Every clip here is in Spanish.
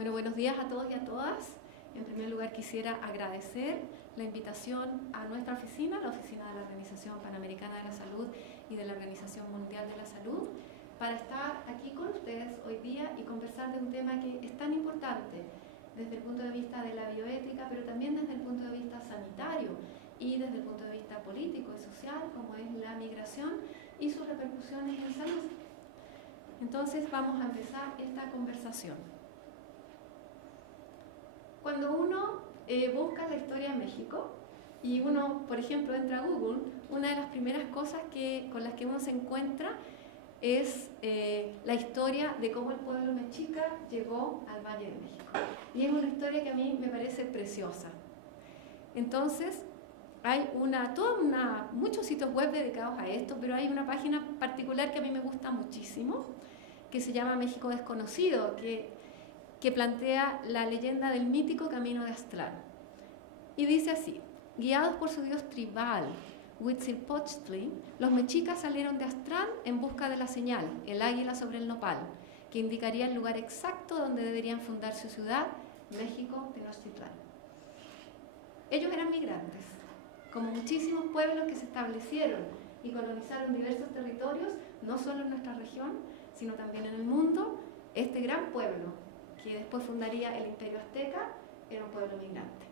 Bueno, buenos días a todos y a todas. En primer lugar quisiera agradecer la invitación a nuestra oficina, la oficina de la Organización Panamericana de la Salud y de la Organización Mundial de la Salud, para estar aquí con ustedes hoy día y conversar de un tema que es tan importante desde el punto de vista de la bioética, pero también desde el punto de vista sanitario y desde el punto de vista político y social, como es la migración y sus repercusiones en salud. Entonces vamos a empezar esta conversación. Cuando uno busca la historia de México y uno, por ejemplo, entra a Google, una de las primeras cosas con las que uno se encuentra es la historia de cómo el pueblo mexica llegó al Valle de México. Y es una historia que a mí me parece preciosa. Entonces, hay muchos sitios web dedicados a esto, pero hay una página particular que a mí me gusta muchísimo, que se llama México Desconocido, que plantea la leyenda del mítico camino de Aztlán. Y dice así: guiados por su dios tribal, Huitzilopochtli, los mexicas salieron de Aztlán en busca de la señal, el águila sobre el nopal, que indicaría el lugar exacto donde deberían fundar su ciudad, México Tenochtitlán. Ellos eran migrantes, como muchísimos pueblos que se establecieron y colonizaron diversos territorios, no solo en nuestra región, sino también en el mundo. Este gran pueblo, que después fundaría el Imperio Azteca, era un pueblo migrante.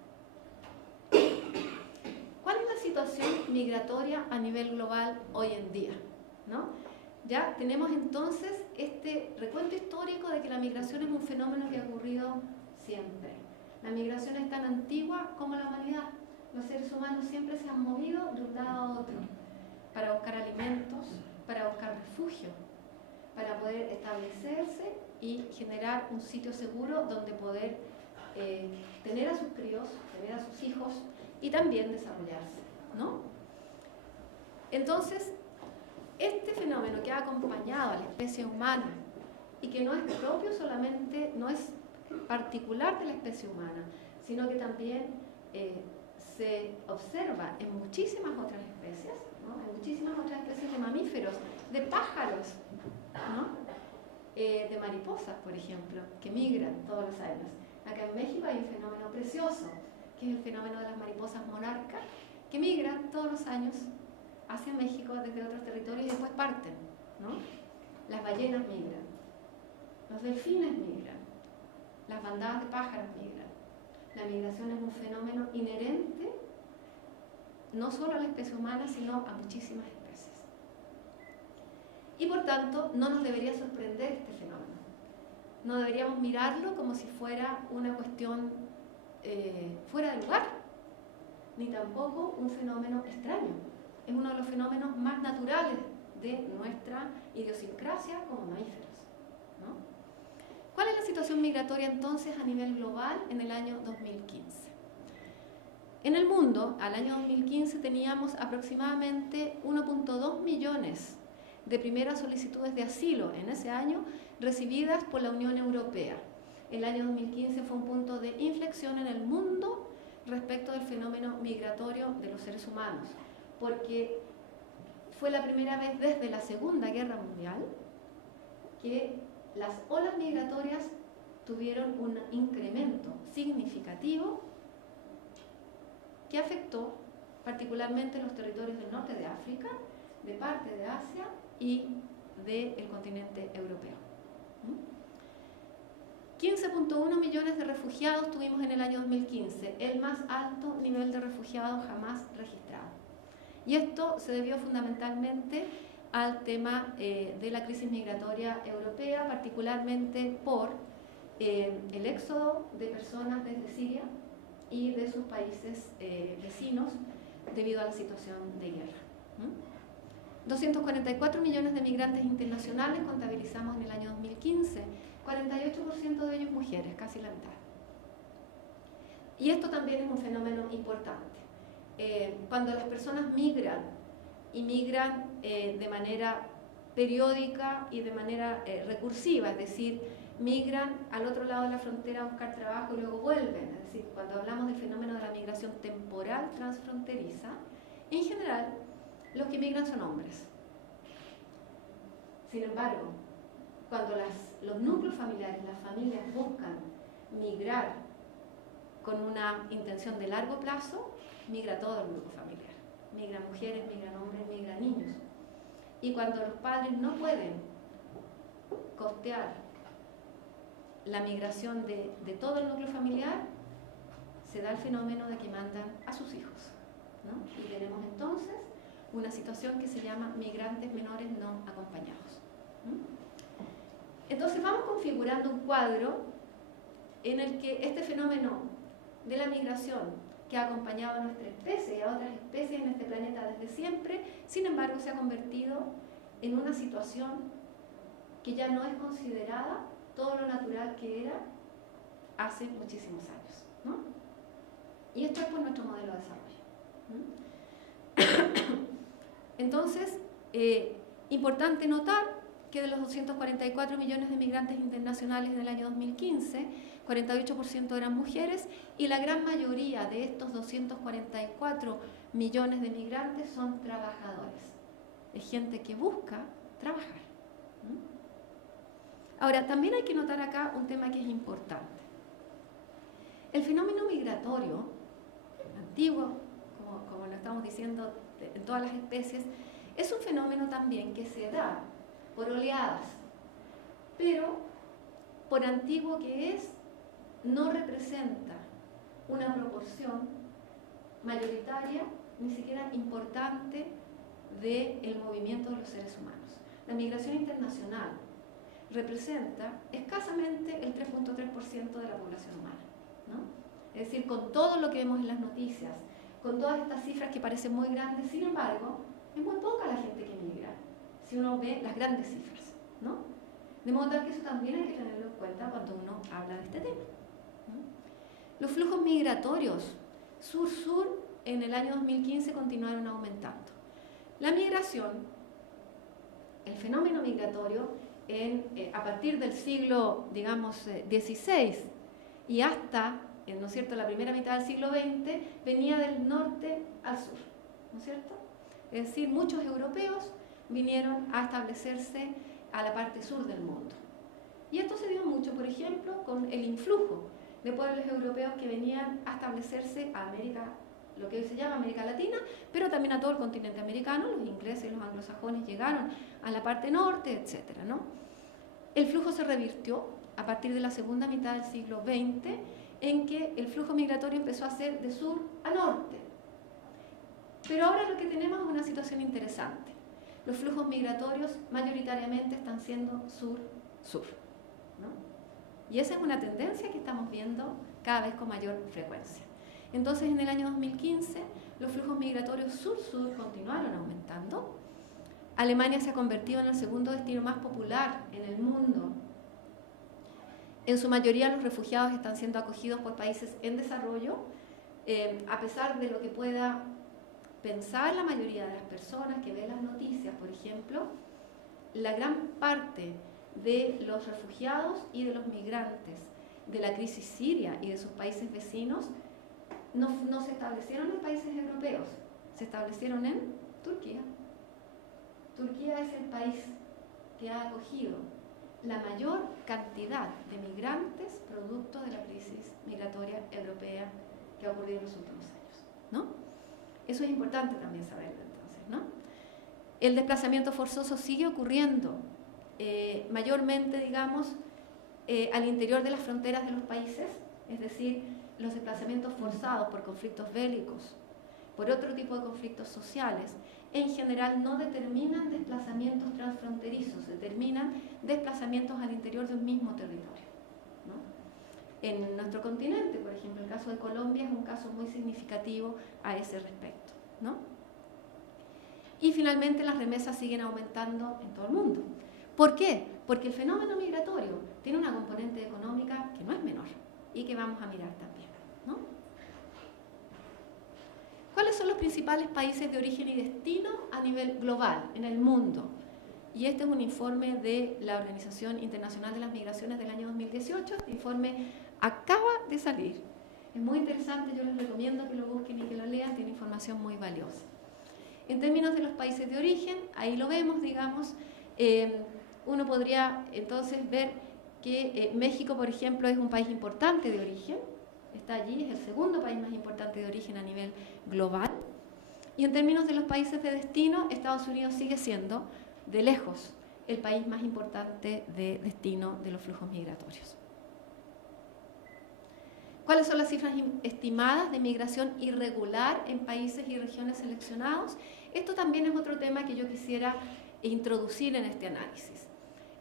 ¿Cuál es la situación migratoria a nivel global hoy en día? ¿No? Ya tenemos entonces este recuento histórico de que la migración es un fenómeno que ha ocurrido siempre. La migración es tan antigua como la humanidad. Los seres humanos siempre se han movido de un lado a otro para buscar alimentos, para buscar refugio, para poder establecerse y generar un sitio seguro donde poder tener a sus críos, tener a sus hijos y también desarrollarse, ¿no? Entonces, este fenómeno que ha acompañado a la especie humana y que no es propio solamente, no es particular de la especie humana, sino que también se observa en muchísimas otras especies, ¿no? En muchísimas otras especies de mamíferos, de pájaros, ¿no? De mariposas, por ejemplo, que migran todos los años. Acá en México hay un fenómeno precioso, que es el fenómeno de las mariposas monarca, que migran todos los años hacia México desde otros territorios y después parten, ¿no? Las ballenas migran, los delfines migran, las bandadas de pájaros migran. La migración es un fenómeno inherente no solo a la especie humana, sino a muchísimas especies. Y por tanto, no nos debería sorprender este fenómeno. No deberíamos mirarlo como si fuera una cuestión fuera de lugar, ni tampoco un fenómeno extraño. Es uno de los fenómenos más naturales de nuestra idiosincrasia como mamíferos, ¿no? ¿Cuál es la situación migratoria entonces a nivel global en el año 2015? En el mundo, al año 2015, teníamos aproximadamente 1.2 millones de primeras solicitudes de asilo en ese año recibidas por la Unión Europea. El año 2015 fue un punto de inflexión en el mundo respecto del fenómeno migratorio de los seres humanos, porque fue la primera vez desde la Segunda Guerra Mundial que las olas migratorias tuvieron un incremento significativo que afectó particularmente los territorios del norte de África, de parte de Asia y del continente europeo. 15.1 millones de refugiados tuvimos en el año 2015, el más alto nivel de refugiados jamás registrado. Y esto se debió fundamentalmente al tema de la crisis migratoria europea, particularmente por el éxodo de personas desde Siria y de sus países vecinos debido a la situación de guerra. 244 millones de migrantes internacionales contabilizamos en el año 2015, 48% de ellos mujeres, casi la mitad. Y esto también es un fenómeno importante. Cuando las personas migran, y migran de manera periódica y de manera recursiva, es decir, migran al otro lado de la frontera a buscar trabajo y luego vuelven. Es decir, cuando hablamos del fenómeno de la migración temporal transfronteriza, en general, los que migran son hombres. Sin embargo, cuando los núcleos familiares, las familias buscan migrar con una intención de largo plazo, migra todo el grupo familiar. Migran mujeres, migran hombres, migran niños. Y cuando los padres no pueden costear la migración de todo el núcleo familiar, se da el fenómeno de que mandan a sus hijos, ¿no? Y tenemos entonces una situación que se llama migrantes menores no acompañados. Entonces vamos configurando un cuadro en el que este fenómeno de la migración que ha acompañado a nuestra especie y a otras especies en este planeta desde siempre, sin embargo se ha convertido en una situación que ya no es considerada todo lo natural que era hace muchísimos años, ¿no? Y esto es por nuestro modelo de desarrollo. Entonces, importante notar que de los 244 millones de migrantes internacionales en el año 2015, 48% eran mujeres y la gran mayoría de estos 244 millones de migrantes son trabajadores. Es gente que busca trabajar. Ahora, también hay que notar acá un tema que es importante. El fenómeno migratorio, antiguo, como lo estamos diciendo en todas las especies, es un fenómeno también que se da por oleadas, pero por antiguo que es, no representa una proporción mayoritaria, ni siquiera importante, del movimiento de los seres humanos. La migración internacional representa escasamente el 3.3% de la población humana, ¿no? Es decir, con todo lo que vemos en las noticias, con todas estas cifras que parecen muy grandes, sin embargo, es muy poca la gente que migra, si uno ve las grandes cifras, ¿no? De modo tal que eso también hay que tenerlo en cuenta cuando uno habla de este tema, ¿no? Los flujos migratorios sur-sur en el año 2015 continuaron aumentando. La migración, el fenómeno migratorio, a partir del siglo, digamos, XVI y hasta, ¿no es cierto?, la primera mitad del siglo XX, venía del norte al sur, ¿no es cierto? Es decir, muchos europeos vinieron a establecerse a la parte sur del mundo. Y esto se dio mucho, por ejemplo, con el influjo de pueblos europeos que venían a establecerse a América, lo que hoy se llama América Latina, pero también a todo el continente americano. Los ingleses y los anglosajones llegaron a la parte norte, etcétera, ¿no? El flujo se revirtió a partir de la segunda mitad del siglo XX, en que el flujo migratorio empezó a ser de sur a norte. Pero ahora lo que tenemos es una situación interesante. Los flujos migratorios mayoritariamente están siendo sur-sur, ¿no? Y esa es una tendencia que estamos viendo cada vez con mayor frecuencia. Entonces, en el año 2015, los flujos migratorios sur-sur continuaron aumentando. Alemania se ha convertido en el segundo destino más popular en el mundo. En su mayoría, los refugiados están siendo acogidos por países en desarrollo, a pesar de lo que pueda pensar la mayoría de las personas que ven las noticias, por ejemplo, la gran parte de los refugiados y de los migrantes de la crisis siria y de sus países vecinos no se establecieron en países europeos, se establecieron en Turquía. Turquía es el país que ha acogido la mayor cantidad de migrantes producto de la crisis migratoria europea que ha ocurrido en los últimos años, ¿no? Eso es importante también saberlo entonces, ¿no? El desplazamiento forzoso sigue ocurriendo mayormente, digamos, al interior de las fronteras de los países, es decir, los desplazamientos forzados por conflictos bélicos, por otro tipo de conflictos sociales, en general no determinan desplazamientos transfronterizos, determinan desplazamientos al interior de un mismo territorio, ¿no? En nuestro continente, por ejemplo, el caso de Colombia es un caso muy significativo a ese respecto, ¿no? Y finalmente las remesas siguen aumentando en todo el mundo. ¿Por qué? Porque el fenómeno migratorio tiene una componente económica que no es menor y que vamos a mirar también, ¿no? ¿Cuáles son los principales países de origen y destino a nivel global, en el mundo? Y este es un informe de la Organización Internacional de las Migraciones del año 2018. Este informe acaba de salir. Es muy interesante, yo les recomiendo que lo busquen y que lo lean, tiene información muy valiosa. En términos de los países de origen, ahí lo vemos, digamos, uno podría entonces ver que México, por ejemplo, es un país importante de origen, está allí, es el segundo país más importante de origen a nivel global, y en términos de los países de destino, Estados Unidos sigue siendo, de lejos, el país más importante de destino de los flujos migratorios. ¿Cuáles son las cifras estimadas de migración irregular en países y regiones seleccionados? Esto también es otro tema que yo quisiera introducir en este análisis.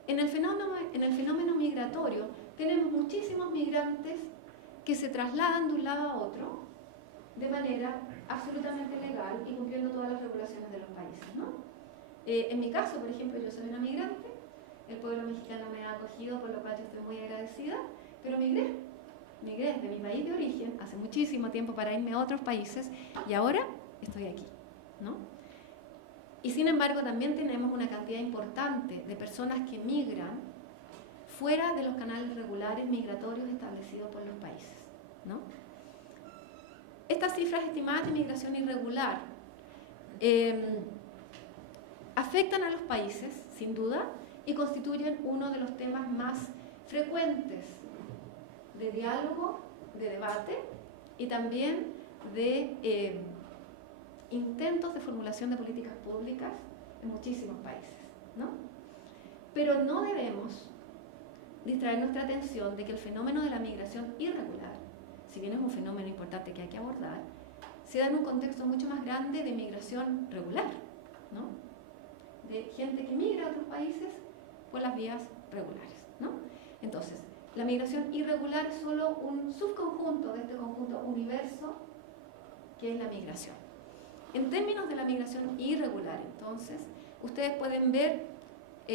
En el fenómeno migratorio tenemos muchísimos migrantes que se trasladan de un lado a otro de manera absolutamente legal y cumpliendo todas las regulaciones de los países, ¿no? En mi caso, por ejemplo, yo soy una migrante, el pueblo mexicano me ha acogido, por lo cual yo estoy muy agradecida, pero migré desde mi país de origen hace muchísimo tiempo para irme a otros países y ahora estoy aquí, ¿no? Y sin embargo también tenemos una cantidad importante de personas que migran fuera de los canales regulares migratorios establecidos por los países, ¿no? Estas cifras estimadas de migración irregular afectan a los países, sin duda, y constituyen uno de los temas más frecuentes de diálogo, de debate y también de intentos de formulación de políticas públicas en muchísimos países, ¿no? Pero no debemos distraer nuestra atención de que el fenómeno de la migración irregular, si bien es un fenómeno importante que hay que abordar, se da en un contexto mucho más grande de migración regular, ¿no? De gente que migra a otros países por las vías regulares, ¿no? Entonces, la migración irregular es solo un subconjunto de este conjunto universo que es la migración. En términos de la migración irregular, entonces, ustedes pueden ver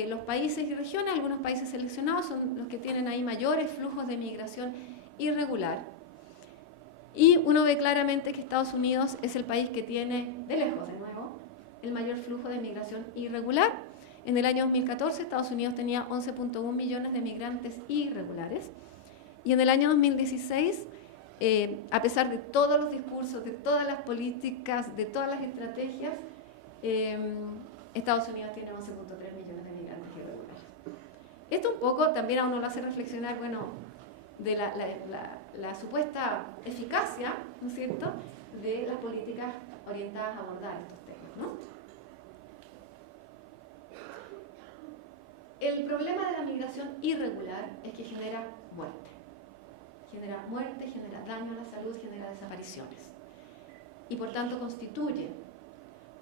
los países y regiones, algunos países seleccionados son los que tienen ahí mayores flujos de migración irregular. Y uno ve claramente que Estados Unidos es el país que tiene, de lejos de nuevo, el mayor flujo de migración irregular. En el año 2014 Estados Unidos tenía 11.1 millones de migrantes irregulares. Y en el año 2016, a pesar de todos los discursos, de todas las políticas, de todas las estrategias, Estados Unidos tiene 11.3 millones de migrantes irregulares. Esto un poco también a uno lo hace reflexionar, bueno, de la supuesta eficacia, ¿no es cierto?, de las políticas orientadas a abordar estos temas, ¿no? El problema de la migración irregular es que genera muerte. Genera muerte, genera daño a la salud, genera desapariciones. Y por tanto constituye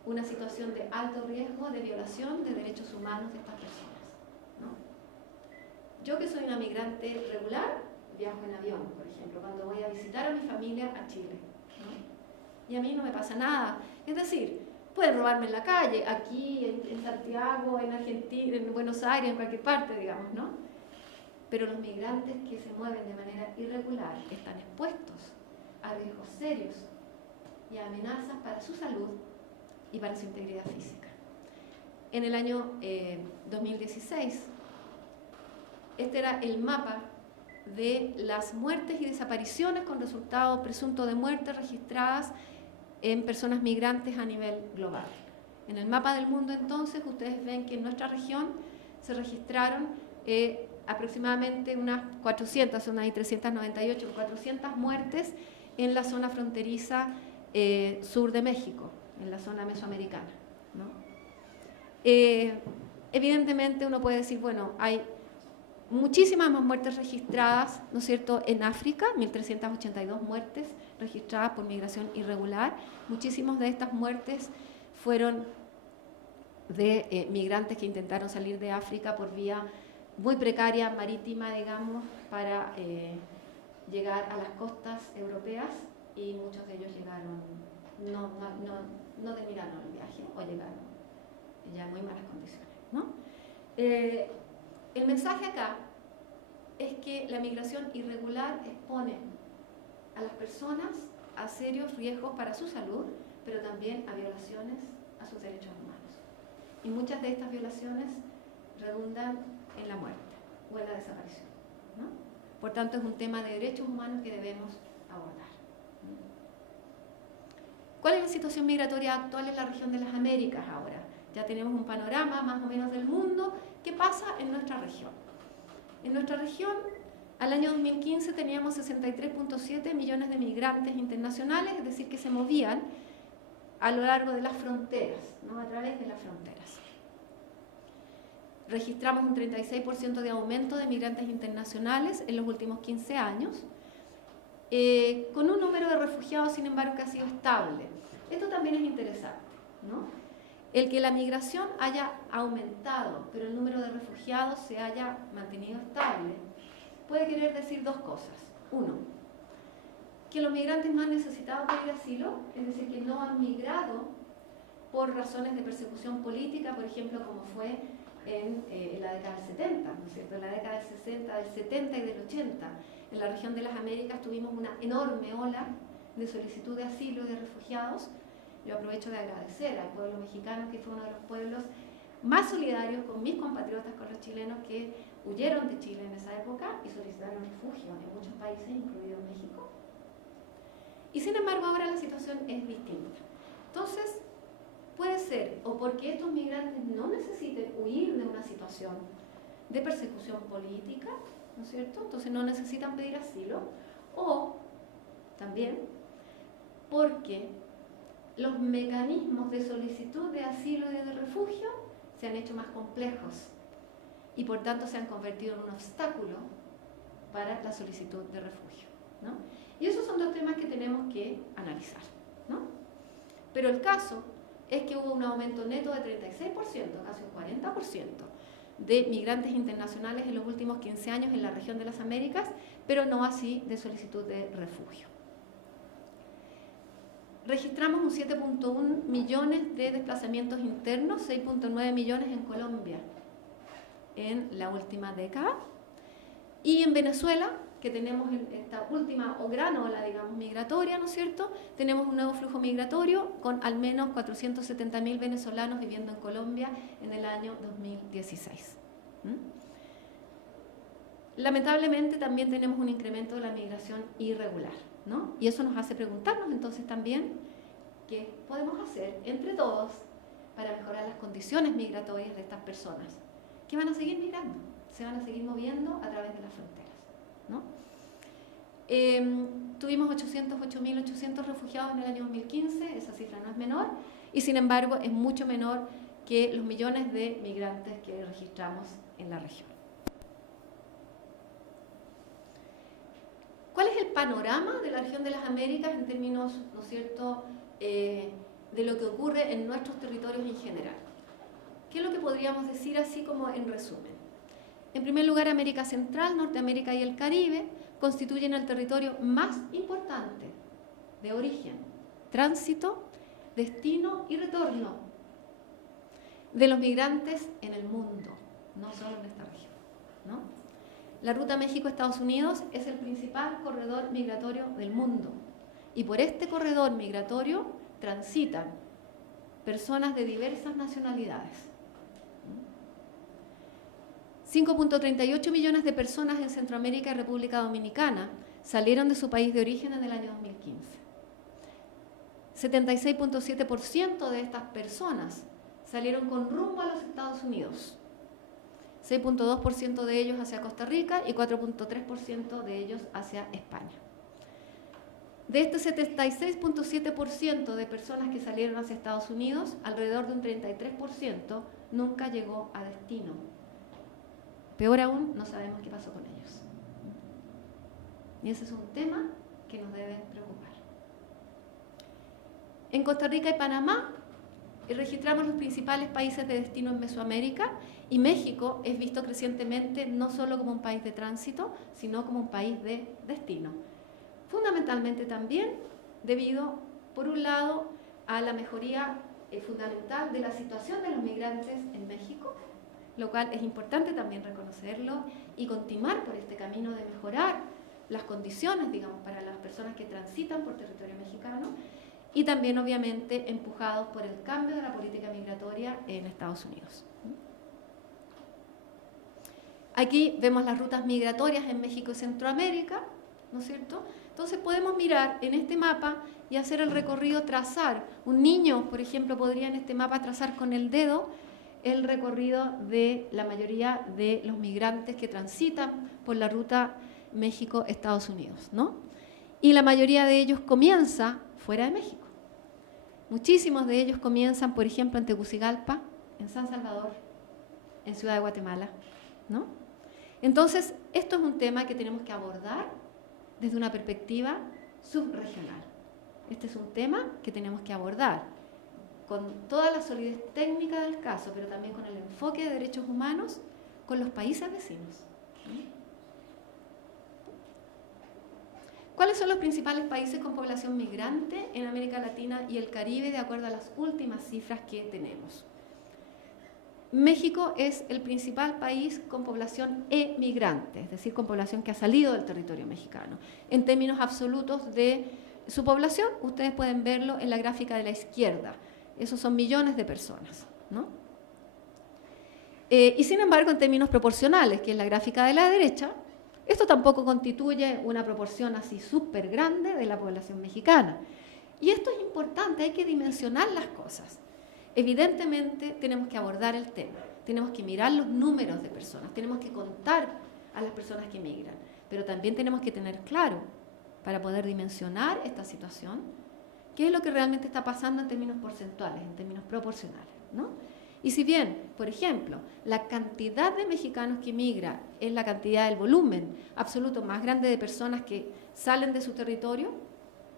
una situación de alto riesgo de violación de derechos humanos de estas personas, ¿no? Yo que soy una migrante regular, viajo en avión, por ejemplo, cuando voy a visitar a mi familia a Chile, ¿no? Y a mí no me pasa nada. Es decir, pueden robarme en la calle, aquí, en Santiago, en Argentina, en Buenos Aires, en cualquier parte, digamos, ¿no? Pero los migrantes que se mueven de manera irregular están expuestos a riesgos serios y a amenazas para su salud y para su integridad física. En el año 2016, este era el mapa de las muertes y desapariciones con resultado presunto de muerte registradas en personas migrantes a nivel global. En el mapa del mundo, entonces, ustedes ven que en nuestra región se registraron aproximadamente unas 400, son ahí 398, 400 muertes en la zona fronteriza sur de México, en la zona mesoamericana, ¿no? Evidentemente uno puede decir, bueno, hay muchísimas más muertes registradas, ¿no es cierto?, en África, 1.382 muertes registradas por migración irregular. Muchísimas de estas muertes fueron de migrantes que intentaron salir de África por vía muy precaria, marítima, digamos, para llegar a las costas europeas, y muchos de ellos llegaron, no terminaron el viaje o llegaron ya en muy malas condiciones, ¿no? El mensaje acá es que la migración irregular expone a las personas a serios riesgos para su salud, pero también a violaciones a sus derechos humanos. Y muchas de estas violaciones redundan en la muerte o en la desaparición, ¿no? Por tanto, es un tema de derechos humanos que debemos abordar. ¿Cuál es la situación migratoria actual en la región de las Américas ahora? Ya tenemos un panorama más o menos del mundo. ¿Qué pasa en nuestra región? En nuestra región, al año 2015 teníamos 63.7 millones de migrantes internacionales, es decir, que se movían a lo largo de las fronteras, ¿no? A través de las fronteras. Registramos un 36% de aumento de migrantes internacionales en los últimos 15 años, con un número de refugiados, sin embargo, que ha sido estable. Esto también es interesante, ¿no? El que la migración haya aumentado, pero el número de refugiados se haya mantenido estable, puede querer decir dos cosas. Uno, que los migrantes no han necesitado pedir asilo, es decir, que no han migrado por razones de persecución política, por ejemplo, como fue en la década del 70, ¿no es cierto? En la década del 60, del 70 y del 80, en la región de las Américas tuvimos una enorme ola de solicitud de asilo y de refugiados. Yo aprovecho de agradecer al pueblo mexicano, que fue uno de los pueblos más solidarios con mis compatriotas, con los chilenos que huyeron de Chile en esa época y solicitaron refugio en muchos países, incluido México. Y sin embargo ahora la situación es distinta. Entonces, puede ser o porque estos migrantes no necesiten huir de una situación de persecución política, ¿no es cierto? Entonces no necesitan pedir asilo, o también porque los mecanismos de solicitud de asilo y de refugio se han hecho más complejos y por tanto se han convertido en un obstáculo para la solicitud de refugio, ¿no? Y esos son dos temas que tenemos que analizar, ¿no? Pero el caso es que hubo un aumento neto de 36%, casi un 40%, de migrantes internacionales en los últimos 15 años en la región de las Américas, pero no así de solicitud de refugio. Registramos un 7.1 millones de desplazamientos internos, 6.9 millones en Colombia en la última década. Y en Venezuela, que tenemos esta última o gran ola, digamos, migratoria, ¿no es cierto? Tenemos un nuevo flujo migratorio con al menos 470.000 venezolanos viviendo en Colombia en el año 2016. Lamentablemente también tenemos un incremento de la migración irregular, ¿no? Y eso nos hace preguntarnos entonces también qué podemos hacer entre todos para mejorar las condiciones migratorias de estas personas que van a seguir migrando, se van a seguir moviendo a través de las fronteras, ¿no? Tuvimos 808.800 refugiados en el año 2015, esa cifra no es menor, y sin embargo es mucho menor que los millones de migrantes que registramos en la región. ¿Cuál es el panorama de la región de las Américas en términos, ¿no es cierto?, de lo que ocurre en nuestros territorios en general? ¿Qué es lo que podríamos decir así como en resumen? En primer lugar, América Central, Norteamérica y el Caribe constituyen el territorio más importante de origen, tránsito, destino y retorno de los migrantes en el mundo, no solo en esta región, ¿no? La ruta México-Estados Unidos es el principal corredor migratorio del mundo y por este corredor migratorio transitan personas de diversas nacionalidades. 5.38 millones de personas en Centroamérica y República Dominicana salieron de su país de origen en el año 2015. 76.7% de estas personas salieron con rumbo a los Estados Unidos. 6.2% de ellos hacia Costa Rica y 4.3% de ellos hacia España. De este 76.7% de personas que salieron hacia Estados Unidos, alrededor de un 33% nunca llegó a destino. Peor aún, no sabemos qué pasó con ellos. Y ese es un tema que nos debe preocupar. En Costa Rica y Panamá registramos los principales países de destino en Mesoamérica y México es visto crecientemente no solo como un país de tránsito, sino como un país de destino. Fundamentalmente también debido, por un lado, a la mejoría fundamental de la situación de los migrantes en México, lo cual es importante también reconocerlo y continuar por este camino de mejorar las condiciones, digamos, para las personas que transitan por territorio mexicano y también, obviamente, empujados por el cambio de la política migratoria en Estados Unidos. Aquí vemos las rutas migratorias en México y Centroamérica, ¿no es cierto? Entonces podemos mirar en este mapa y hacer el recorrido, trazar. Un niño, por ejemplo, podría en este mapa trazar con el dedo el recorrido de la mayoría de los migrantes que transitan por la ruta México-Estados Unidos, ¿no? Y la mayoría de ellos comienza fuera de México. Muchísimos de ellos comienzan, por ejemplo, en Tegucigalpa, en San Salvador, en Ciudad de Guatemala, ¿no? Entonces, esto es un tema que tenemos que abordar desde una perspectiva subregional. Este es un tema que tenemos que abordar con toda la solidez técnica del caso, pero también con el enfoque de derechos humanos con los países vecinos. ¿Cuáles son los principales países con población migrante en América Latina y el Caribe de acuerdo a las últimas cifras que tenemos? México es el principal país con población emigrante, es decir, con población que ha salido del territorio mexicano. En términos absolutos de su población, ustedes pueden verlo en la gráfica de la izquierda. Esos son millones de personas, ¿no? Y sin embargo, en términos proporcionales, que es la gráfica de la derecha, esto tampoco constituye una proporción así súper grande de la población mexicana. Y esto es importante, hay que dimensionar las cosas. Evidentemente tenemos que abordar el tema, tenemos que mirar los números de personas, tenemos que contar a las personas que migran, pero también tenemos que tener claro, para poder dimensionar esta situación, qué es lo que realmente está pasando en términos porcentuales, en términos proporcionales, ¿no? Y si bien, por ejemplo, la cantidad de mexicanos que migra es la cantidad del volumen absoluto más grande de personas que salen de su territorio,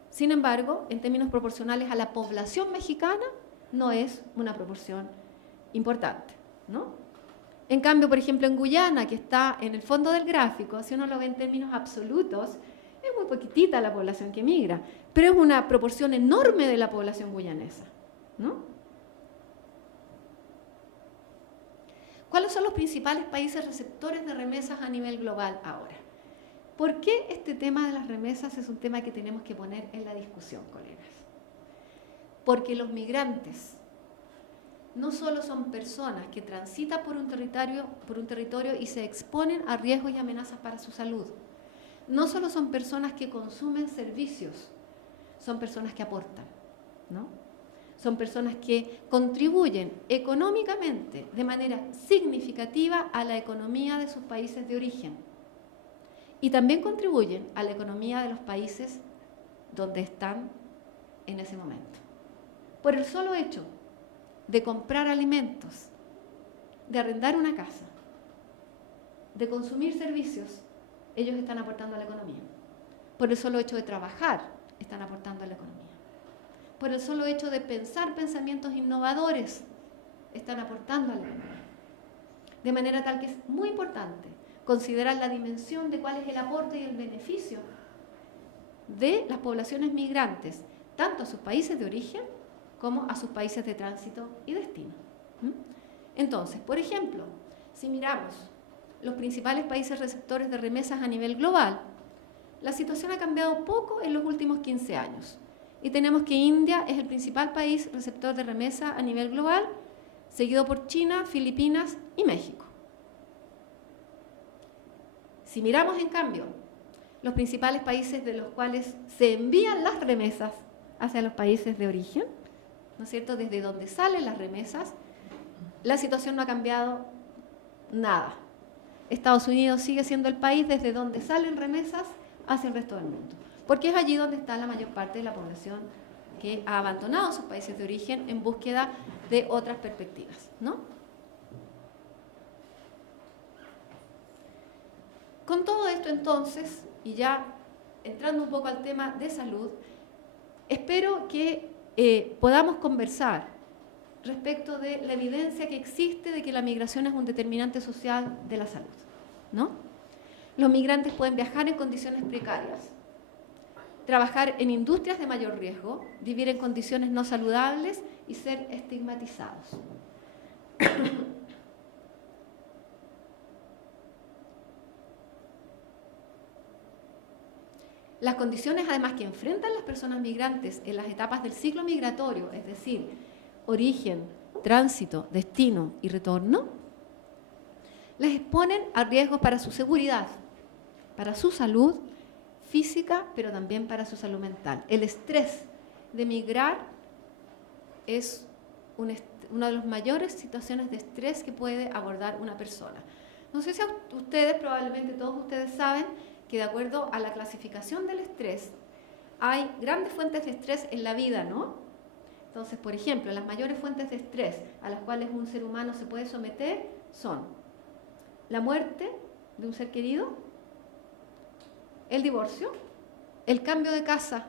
sin embargo, en términos proporcionales a la población mexicana, no es una proporción importante, ¿no? En cambio, por ejemplo, en Guyana, que está en el fondo del gráfico, si uno lo ve en términos absolutos, es muy poquitita la población que migra, pero es una proporción enorme de la población guyanesa, ¿no? ¿Cuáles son los principales países receptores de remesas a nivel global ahora? ¿Por qué este tema de las remesas es un tema que tenemos que poner en la discusión, colegas? Porque los migrantes no solo son personas que transitan por un territorio y se exponen a riesgos y amenazas para su salud. No solo son personas que consumen servicios, son personas que aportan, ¿no? Son personas que contribuyen económicamente de manera significativa a la economía de sus países de origen. Y también contribuyen a la economía de los países donde están en ese momento. Por el solo hecho de comprar alimentos, de arrendar una casa, de consumir servicios, ellos están aportando a la economía. Por el solo hecho de trabajar, están aportando a la economía. Por el solo hecho de pensar pensamientos innovadores, están aportando a la economía. De manera tal que es muy importante considerar la dimensión de cuál es el aporte y el beneficio de las poblaciones migrantes, tanto a sus países de origen como a sus países de tránsito y destino. Entonces, por ejemplo, si miramos los principales países receptores de remesas a nivel global, la situación ha cambiado poco en los últimos 15 años. Y tenemos que India es el principal país receptor de remesas a nivel global, seguido por China, Filipinas y México. Si miramos, en cambio, los principales países de los cuales se envían las remesas hacia los países de origen, ¿no es cierto?, desde donde salen las remesas, la situación no ha cambiado nada. Estados Unidos sigue siendo el país desde donde salen remesas hacia el resto del mundo, porque es allí donde está la mayor parte de la población que ha abandonado sus países de origen en búsqueda de otras perspectivas, ¿no? Con todo esto, entonces, y ya entrando un poco al tema de salud, espero que podamos conversar respecto de la evidencia que existe de que la migración es un determinante social de la salud, ¿no? Los migrantes pueden viajar en condiciones precarias, trabajar en industrias de mayor riesgo, vivir en condiciones no saludables y ser estigmatizados. Las condiciones, además, que enfrentan las personas migrantes en las etapas del ciclo migratorio, es decir, origen, tránsito, destino y retorno, les exponen a riesgos para su seguridad, para su salud física, pero también para su salud mental. El estrés de migrar es una de las mayores situaciones de estrés que puede abordar una persona. No sé si ustedes, probablemente todos ustedes saben que de acuerdo a la clasificación del estrés, hay grandes fuentes de estrés en la vida, ¿no? Entonces, por ejemplo, las mayores fuentes de estrés a las cuales un ser humano se puede someter son la muerte de un ser querido, el divorcio, el cambio de casa,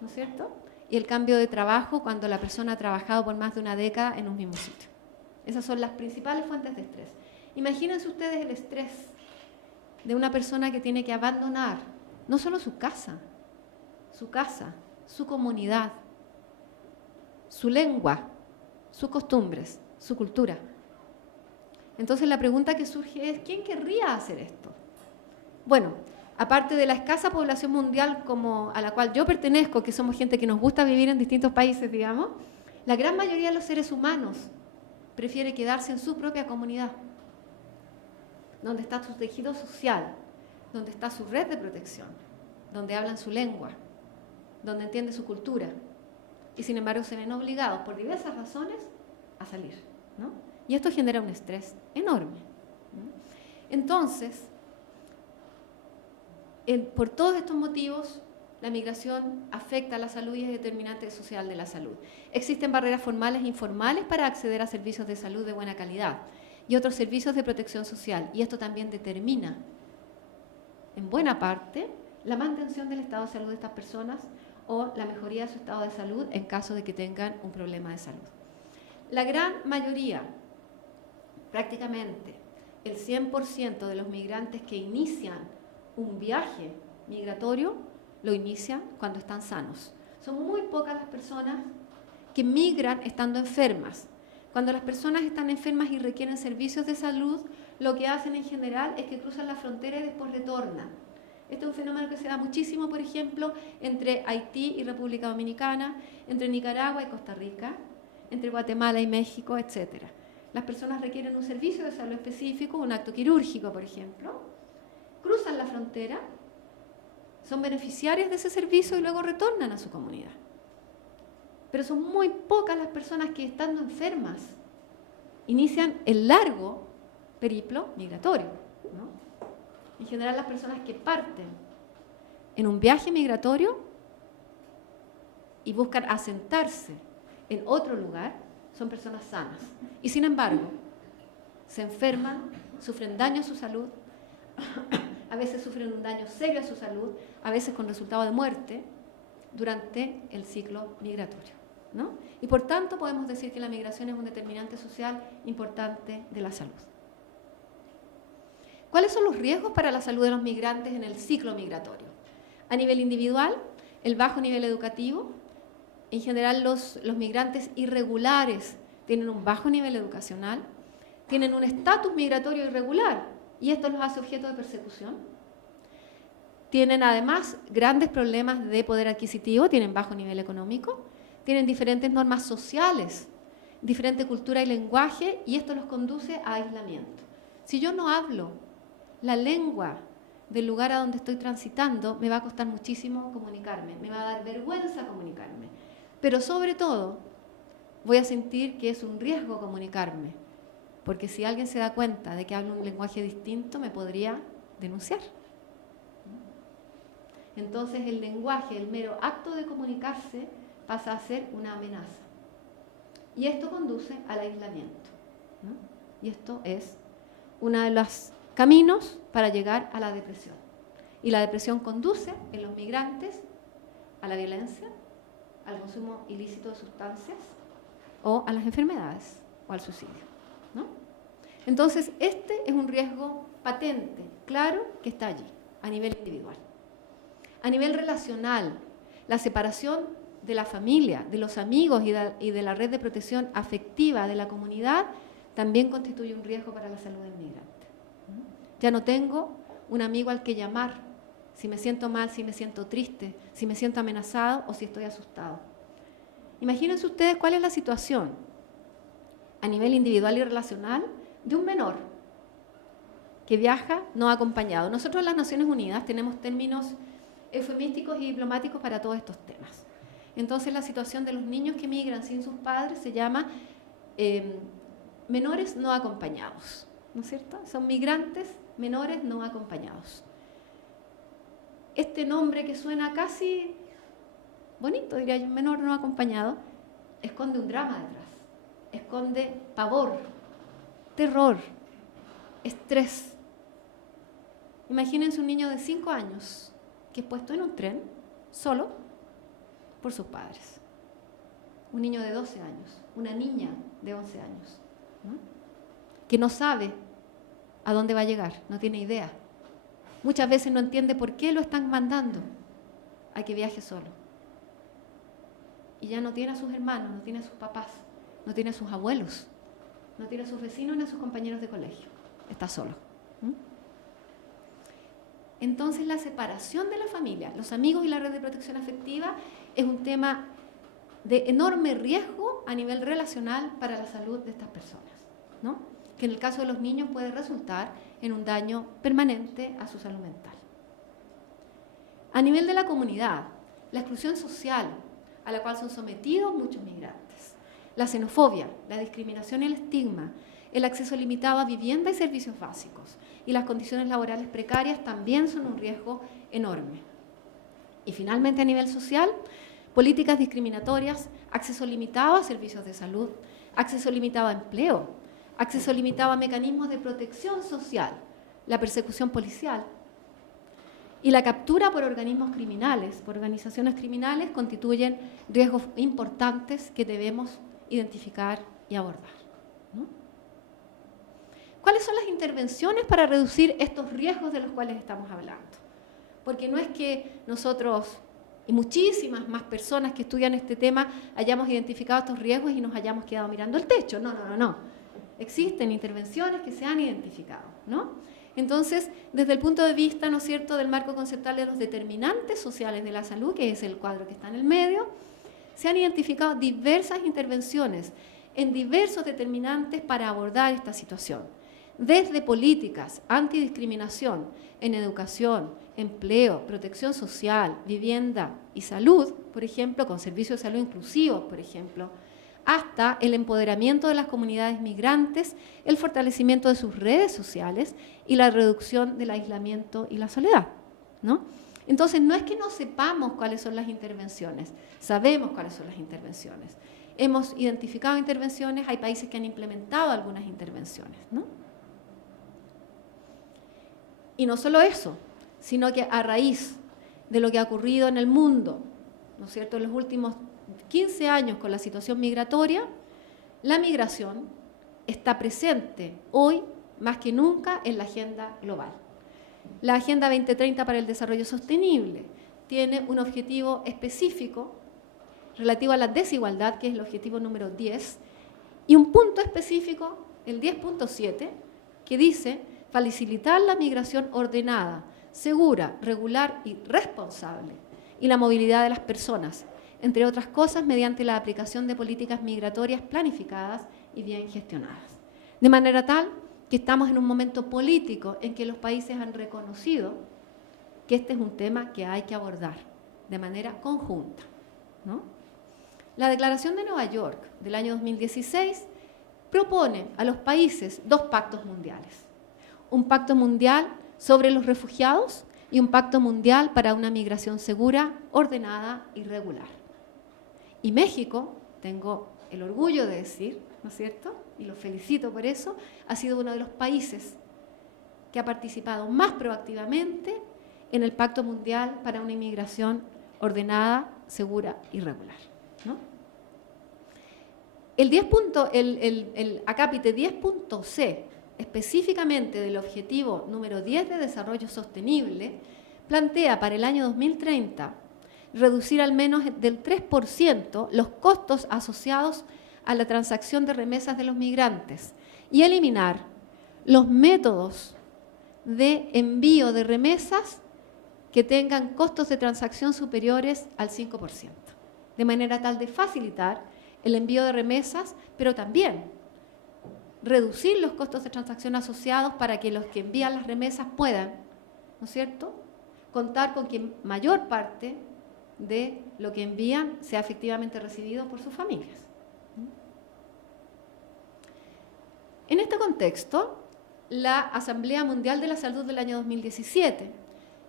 ¿no es cierto? Y el cambio de trabajo cuando la persona ha trabajado por más de una década en un mismo sitio. Esas son las principales fuentes de estrés. Imagínense ustedes el estrés de una persona que tiene que abandonar no solo su casa, su comunidad, su lengua, sus costumbres, su cultura. Entonces la pregunta que surge es, ¿quién querría hacer esto? Bueno, aparte de la escasa población mundial a la cual yo pertenezco, que somos gente que nos gusta vivir en distintos países, digamos, la gran mayoría de los seres humanos prefiere quedarse en su propia comunidad, donde está su tejido social, donde está su red de protección, donde hablan su lengua, donde entiende su cultura, y sin embargo se ven obligados por diversas razones a salir, ¿no? Y esto genera un estrés enorme, ¿no? Entonces, por todos estos motivos, la migración afecta a la salud y es determinante social de la salud. Existen barreras formales e informales para acceder a servicios de salud de buena calidad y otros servicios de protección social, y esto también determina, en buena parte, la mantención del estado de salud de estas personas o la mejoría de su estado de salud en caso de que tengan un problema de salud. La gran mayoría, prácticamente el 100% de los migrantes que inician un viaje migratorio, lo inician cuando están sanos. Son muy pocas las personas que migran estando enfermas. Cuando las personas están enfermas y requieren servicios de salud, lo que hacen en general es que cruzan la frontera y después retornan. Este es un fenómeno que se da muchísimo, por ejemplo, entre Haití y República Dominicana, entre Nicaragua y Costa Rica, entre Guatemala y México, etc. Las personas requieren un servicio de salud específico, un acto quirúrgico, por ejemplo, cruzan la frontera, son beneficiarios de ese servicio y luego retornan a su comunidad. Pero son muy pocas las personas que, estando enfermas, inician el largo periplo migratorio, ¿no? En general, las personas que parten en un viaje migratorio y buscan asentarse en otro lugar son personas sanas. Y sin embargo, se enferman, sufren daño a su salud, a veces sufren un daño serio a su salud, a veces con resultado de muerte, durante el ciclo migratorio, ¿no? Y por tanto podemos decir que la migración es un determinante social importante de la salud. ¿Cuáles son los riesgos para la salud de los migrantes en el ciclo migratorio? A nivel individual, el bajo nivel educativo. En general, los migrantes irregulares tienen un bajo nivel educacional, tienen un estatus migratorio irregular, y esto los hace objeto de persecución. Tienen además grandes problemas de poder adquisitivo, tienen bajo nivel económico, tienen diferentes normas sociales, diferente cultura y lenguaje, y esto los conduce a aislamiento. Si yo no hablo la lengua del lugar a donde estoy transitando, me va a costar muchísimo comunicarme, me va a dar vergüenza comunicarme, pero sobre todo voy a sentir que es un riesgo comunicarme, porque si alguien se da cuenta de que hablo un lenguaje distinto, me podría denunciar. Entonces el lenguaje, el mero acto de comunicarse, pasa a ser una amenaza. Y esto conduce al aislamiento, ¿no? Y esto es uno de los caminos para llegar a la depresión. Y la depresión conduce en los migrantes a la violencia, al consumo ilícito de sustancias o a las enfermedades o al suicidio, ¿no? Entonces, este es un riesgo patente, claro, que está allí, a nivel individual. A nivel relacional, la separación de la familia, de los amigos y de la red de protección afectiva de la comunidad también constituye un riesgo para la salud del migrante. Ya no tengo un amigo al que llamar si me siento mal, si me siento triste, si me siento amenazado o si estoy asustado. Imagínense ustedes cuál es la situación a nivel individual y relacional de un menor que viaja no acompañado. Nosotros en las Naciones Unidas tenemos términos eufemísticos y diplomáticos para todos estos temas. Entonces la situación de los niños que migran sin sus padres se llama menores no acompañados, ¿no es cierto? Son migrantes menores no acompañados. Este nombre que suena casi bonito, diría yo, menor no acompañado, esconde un drama detrás, esconde pavor, terror, estrés. Imagínense un niño de 5 años que es puesto en un tren, solo, por sus padres. Un niño de 12 años, una niña de 11 años, ¿no? Que no sabe a dónde va a llegar, no tiene idea. Muchas veces no entiende por qué lo están mandando a que viaje solo. Y ya no tiene a sus hermanos, no tiene a sus papás, no tiene a sus abuelos, no tiene a sus vecinos ni a sus compañeros de colegio. Está solo. Entonces la separación de la familia, los amigos y la red de protección afectiva es un tema de enorme riesgo a nivel relacional para la salud de estas personas, ¿no? Que en el caso de los niños puede resultar en un daño permanente a su salud mental. A nivel de la comunidad, la exclusión social a la cual son sometidos muchos migrantes, la xenofobia, la discriminación y el estigma, el acceso limitado a vivienda y servicios básicos y las condiciones laborales precarias también son un riesgo enorme. Y finalmente a nivel social, políticas discriminatorias, acceso limitado a servicios de salud, acceso limitado a empleo, acceso limitado a mecanismos de protección social, la persecución policial y la captura por organismos criminales, por organizaciones criminales, constituyen riesgos importantes que debemos identificar y abordar, ¿no? ¿Cuáles son las intervenciones para reducir estos riesgos de los cuales estamos hablando? Porque no es que nosotros y muchísimas más personas que estudian este tema hayamos identificado estos riesgos y nos hayamos quedado mirando el techo. No. Existen intervenciones que se han identificado, ¿no? Entonces, desde el punto de vista, ¿no es cierto?, del marco conceptual de los determinantes sociales de la salud, que es el cuadro que está en el medio, se han identificado diversas intervenciones en diversos determinantes para abordar esta situación. Desde políticas antidiscriminación en educación, empleo, protección social, vivienda y salud, por ejemplo, con servicios de salud inclusivos, por ejemplo, hasta el empoderamiento de las comunidades migrantes, el fortalecimiento de sus redes sociales y la reducción del aislamiento y la soledad, ¿no? Entonces, no es que no sepamos cuáles son las intervenciones, sabemos cuáles son las intervenciones. Hemos identificado intervenciones, hay países que han implementado algunas intervenciones, ¿no? Y no solo eso, sino que a raíz de lo que ha ocurrido en el mundo, ¿no es cierto?, en los últimos 15 años con la situación migratoria, la migración está presente hoy más que nunca en la agenda global. La Agenda 2030 para el Desarrollo Sostenible tiene un objetivo específico relativo a la desigualdad, que es el objetivo número 10, y un punto específico, el 10.7, que dice facilitar la migración ordenada, segura, regular y responsable, y la movilidad de las personas, entre otras cosas, mediante la aplicación de políticas migratorias planificadas y bien gestionadas. De manera tal que estamos en un momento político en que los países han reconocido que este es un tema que hay que abordar de manera conjunta, ¿no? La Declaración de Nueva York del año 2016 propone a los países 2 pactos mundiales. Un pacto mundial sobre los refugiados y un pacto mundial para una migración segura, ordenada y regular. Y México, tengo el orgullo de decir, ¿no es cierto?, y lo felicito por eso, ha sido uno de los países que ha participado más proactivamente en el Pacto Mundial para una inmigración ordenada, segura y regular, ¿no? El acápite 10.c, específicamente del objetivo número 10 de desarrollo sostenible, plantea para el año 2030 reducir al menos del 3% los costos asociados a la transacción de remesas de los migrantes y eliminar los métodos de envío de remesas que tengan costos de transacción superiores al 5%, de manera tal de facilitar el envío de remesas, pero también reducir los costos de transacción asociados para que los que envían las remesas puedan, ¿no es cierto?, contar con que mayor parte de lo que envían sea efectivamente recibido por sus familias. En este contexto, la Asamblea Mundial de la Salud del año 2017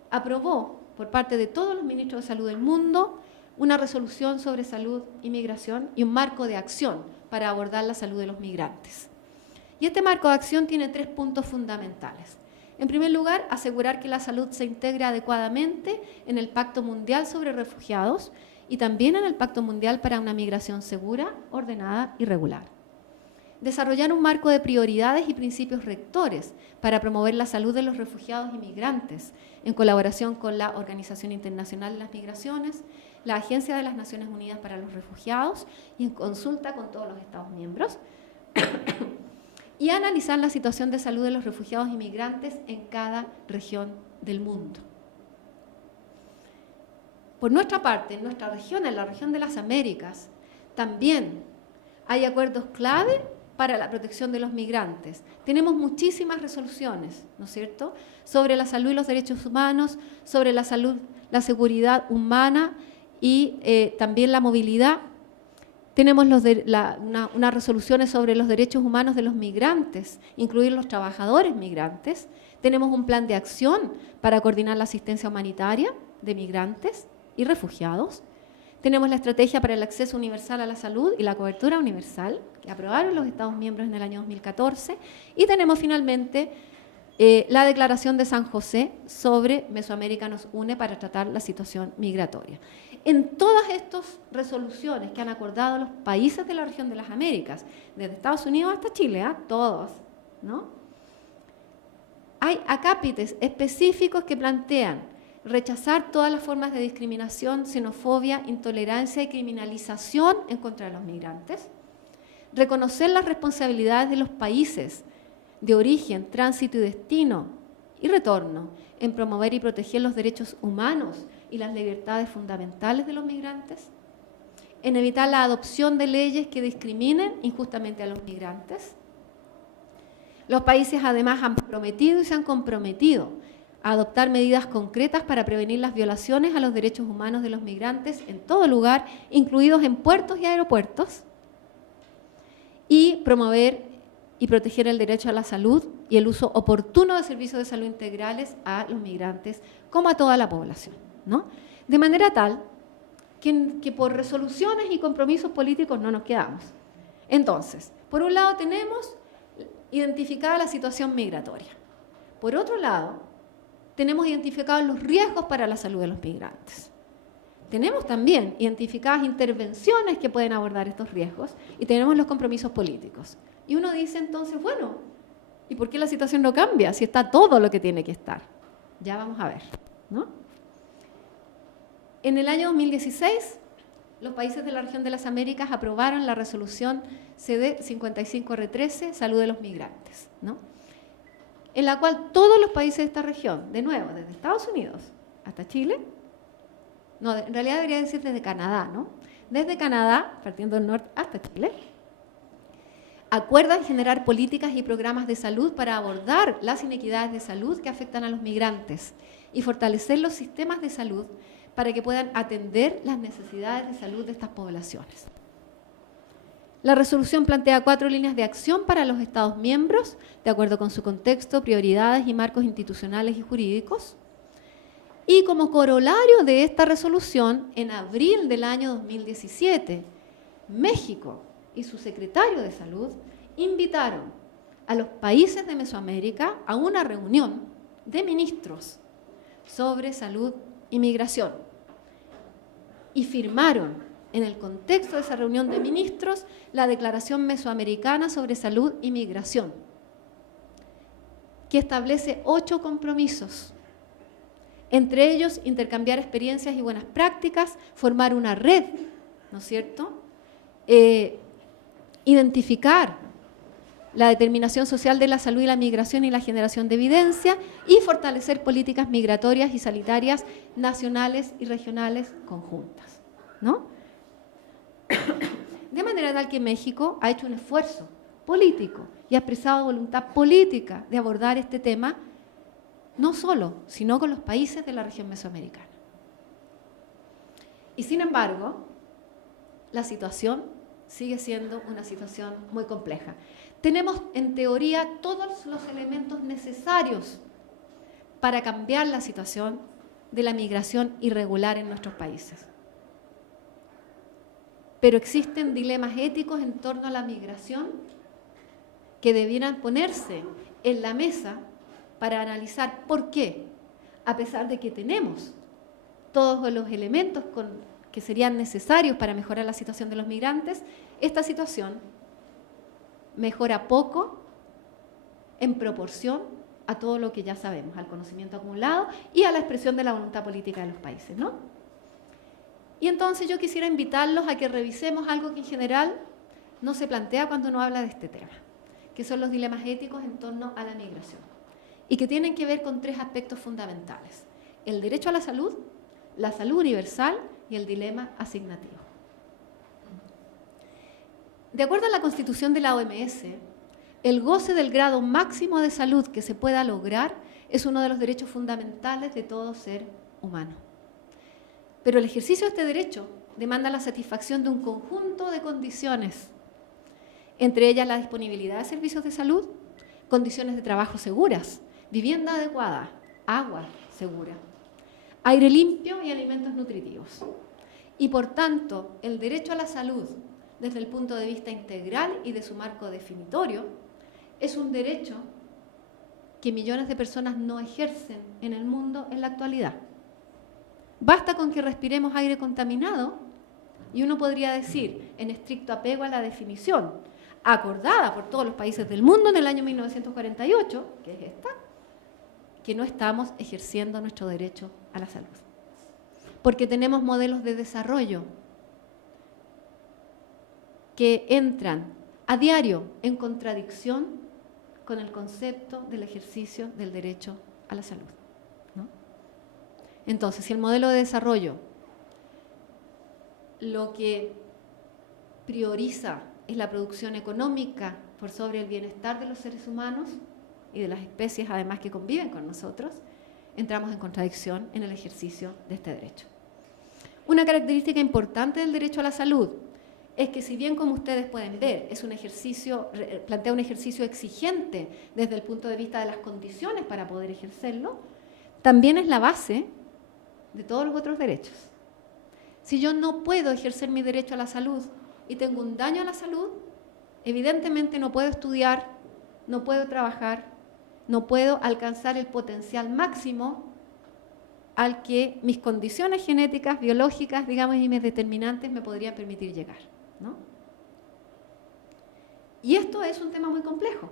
aprobó por parte de todos los ministros de salud del mundo una resolución sobre salud y migración y un marco de acción para abordar la salud de los migrantes. Y este marco de acción tiene 3 puntos fundamentales. En primer lugar, asegurar que la salud se integre adecuadamente en el Pacto Mundial sobre Refugiados y también en el Pacto Mundial para una migración segura, ordenada y regular. Desarrollar un marco de prioridades y principios rectores para promover la salud de los refugiados y migrantes en colaboración con la Organización Internacional de las Migraciones, la Agencia de las Naciones Unidas para los Refugiados y en consulta con todos los Estados miembros. Y analizar la situación de salud de los refugiados y migrantes en cada región del mundo. Por nuestra parte, en nuestra región, en la región de las Américas, también hay acuerdos clave para la protección de los migrantes. Tenemos muchísimas resoluciones, ¿no es cierto?, sobre la salud y los derechos humanos, sobre la salud, la seguridad humana y también la movilidad. Tenemos unas resoluciones sobre los derechos humanos de los migrantes, incluir los trabajadores migrantes. Tenemos un plan de acción para coordinar la asistencia humanitaria de migrantes y refugiados. Tenemos la estrategia para el acceso universal a la salud y la cobertura universal, que aprobaron los Estados miembros en el año 2014. Y tenemos finalmente la Declaración de San José sobre Mesoamérica nos une para tratar la situación migratoria. En todas estas resoluciones que han acordado los países de la región de las Américas, desde Estados Unidos hasta Chile, todos, ¿no?, hay acápites específicos que plantean rechazar todas las formas de discriminación, xenofobia, intolerancia y criminalización en contra de los migrantes, reconocer las responsabilidades de los países de origen, tránsito y destino y retorno en promover y proteger los derechos humanos y las libertades fundamentales de los migrantes, en evitar la adopción de leyes que discriminen injustamente a los migrantes. Los países además han prometido y se han comprometido a adoptar medidas concretas para prevenir las violaciones a los derechos humanos de los migrantes en todo lugar, incluidos en puertos y aeropuertos, y promover y proteger el derecho a la salud y el uso oportuno de servicios de salud integrales a los migrantes como a toda la población, ¿no? De manera tal que por resoluciones y compromisos políticos no nos quedamos. Entonces, por un lado tenemos identificada la situación migratoria. Por otro lado, tenemos identificados los riesgos para la salud de los migrantes. Tenemos también identificadas intervenciones que pueden abordar estos riesgos y tenemos los compromisos políticos. Y uno dice entonces, bueno, ¿y por qué la situación no cambia si está todo lo que tiene que estar? Ya vamos a ver, ¿no? En el año 2016, los países de la región de las Américas aprobaron la resolución CD 55R13, Salud de los Migrantes, ¿no?, en la cual todos los países de esta región, de nuevo, desde Estados Unidos hasta Chile, no, en realidad debería decir desde Canadá, ¿no?, desde Canadá, partiendo del norte hasta Chile, acuerdan generar políticas y programas de salud para abordar las inequidades de salud que afectan a los migrantes y fortalecer los sistemas de salud para que puedan atender las necesidades de salud de estas poblaciones. La resolución plantea 4 líneas de acción para los Estados miembros, de acuerdo con su contexto, prioridades y marcos institucionales y jurídicos. Y como corolario de esta resolución, en abril del año 2017, México y su secretario de Salud invitaron a los países de Mesoamérica a una reunión de ministros sobre salud y migración. Y firmaron, en el contexto de esa reunión de ministros, la Declaración Mesoamericana sobre Salud y Migración, que establece 8 compromisos. Entre ellos, intercambiar experiencias y buenas prácticas, formar una red, ¿no es cierto?, identificar la determinación social de la salud y la migración y la generación de evidencia y fortalecer políticas migratorias y sanitarias nacionales y regionales conjuntas, ¿no? De manera tal que México ha hecho un esfuerzo político y ha expresado voluntad política de abordar este tema, no solo, sino con los países de la región mesoamericana. Y sin embargo, la situación sigue siendo una situación muy compleja. Tenemos en teoría todos los elementos necesarios para cambiar la situación de la migración irregular en nuestros países. Pero existen dilemas éticos en torno a la migración que debieran ponerse en la mesa para analizar por qué, a pesar de que tenemos todos los elementos que serían necesarios para mejorar la situación de los migrantes, esta situación mejora poco en proporción a todo lo que ya sabemos, al conocimiento acumulado y a la expresión de la voluntad política de los países, ¿no? Y entonces yo quisiera invitarlos a que revisemos algo que en general no se plantea cuando uno habla de este tema, que son los dilemas éticos en torno a la migración, y que tienen que ver con tres aspectos fundamentales: el derecho a la salud universal y el dilema asignativo. De acuerdo a la Constitución de la OMS, el goce del grado máximo de salud que se pueda lograr es uno de los derechos fundamentales de todo ser humano. Pero el ejercicio de este derecho demanda la satisfacción de un conjunto de condiciones, entre ellas la disponibilidad de servicios de salud, condiciones de trabajo seguras, vivienda adecuada, agua segura, aire limpio y alimentos nutritivos. Y por tanto, el derecho a la salud, desde el punto de vista integral y de su marco definitorio, es un derecho que millones de personas no ejercen en el mundo en la actualidad. Basta con que respiremos aire contaminado y uno podría decir, en estricto apego a la definición acordada por todos los países del mundo en el año 1948, que es esta, que no estamos ejerciendo nuestro derecho a la salud. Porque tenemos modelos de desarrollo que entran a diario en contradicción con el concepto del ejercicio del derecho a la salud, ¿no? Entonces, si el modelo de desarrollo lo que prioriza es la producción económica por sobre el bienestar de los seres humanos y de las especies además que conviven con nosotros, entramos en contradicción en el ejercicio de este derecho. Una característica importante del derecho a la salud es que, si bien, como ustedes pueden ver, es un ejercicio, plantea un ejercicio exigente desde el punto de vista de las condiciones para poder ejercerlo, también es la base de todos los otros derechos. Si yo no puedo ejercer mi derecho a la salud y tengo un daño a la salud, evidentemente no puedo estudiar, no puedo trabajar, no puedo alcanzar el potencial máximo al que mis condiciones genéticas, biológicas, digamos, y mis determinantes me podrían permitir llegar, ¿no? Y esto es un tema muy complejo.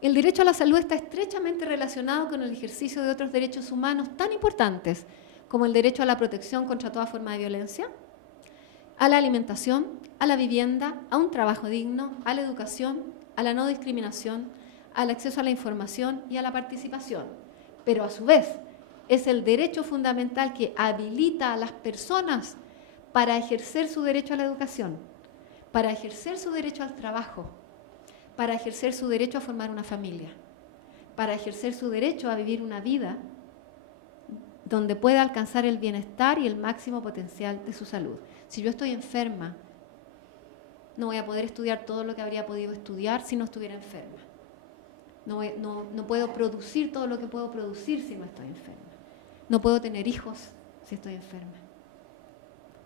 El derecho a la salud está estrechamente relacionado con el ejercicio de otros derechos humanos tan importantes como el derecho a la protección contra toda forma de violencia, a la alimentación, a la vivienda, a un trabajo digno, a la educación, a la no discriminación, al acceso a la información y a la participación. Pero a su vez es el derecho fundamental que habilita a las personas para ejercer su derecho a la educación, para ejercer su derecho al trabajo, para ejercer su derecho a formar una familia, para ejercer su derecho a vivir una vida donde pueda alcanzar el bienestar y el máximo potencial de su salud. Si yo estoy enferma, no voy a poder estudiar todo lo que habría podido estudiar si no estuviera enferma. No puedo producir todo lo que puedo producir si no estoy enferma. No puedo tener hijos si estoy enferma.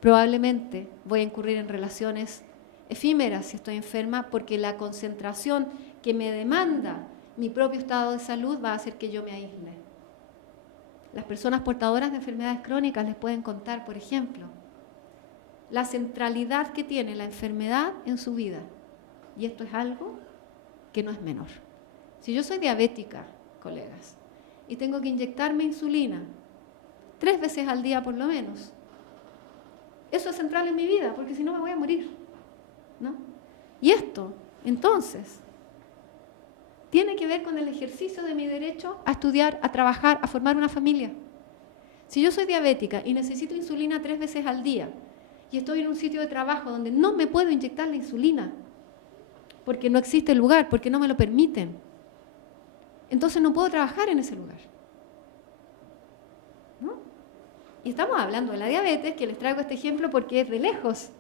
Probablemente voy a incurrir en relaciones efímeras si estoy enferma, porque la concentración que me demanda mi propio estado de salud va a hacer que yo me aísle. Las personas portadoras de enfermedades crónicas les pueden contar, por ejemplo, la centralidad que tiene la enfermedad en su vida. Y esto es algo que no es menor. Si yo soy diabética, colegas, y tengo que inyectarme insulina 3 veces al día por lo menos, eso es central en mi vida, porque si no me voy a morir, ¿no? Y esto, entonces, tiene que ver con el ejercicio de mi derecho a estudiar, a trabajar, a formar una familia. Si yo soy diabética y necesito insulina 3 veces al día, y estoy en un sitio de trabajo donde no me puedo inyectar la insulina, porque no existe el lugar, porque no me lo permiten, entonces no puedo trabajar en ese lugar, ¿no? Y estamos hablando de la diabetes, que les traigo este ejemplo porque es de lejos,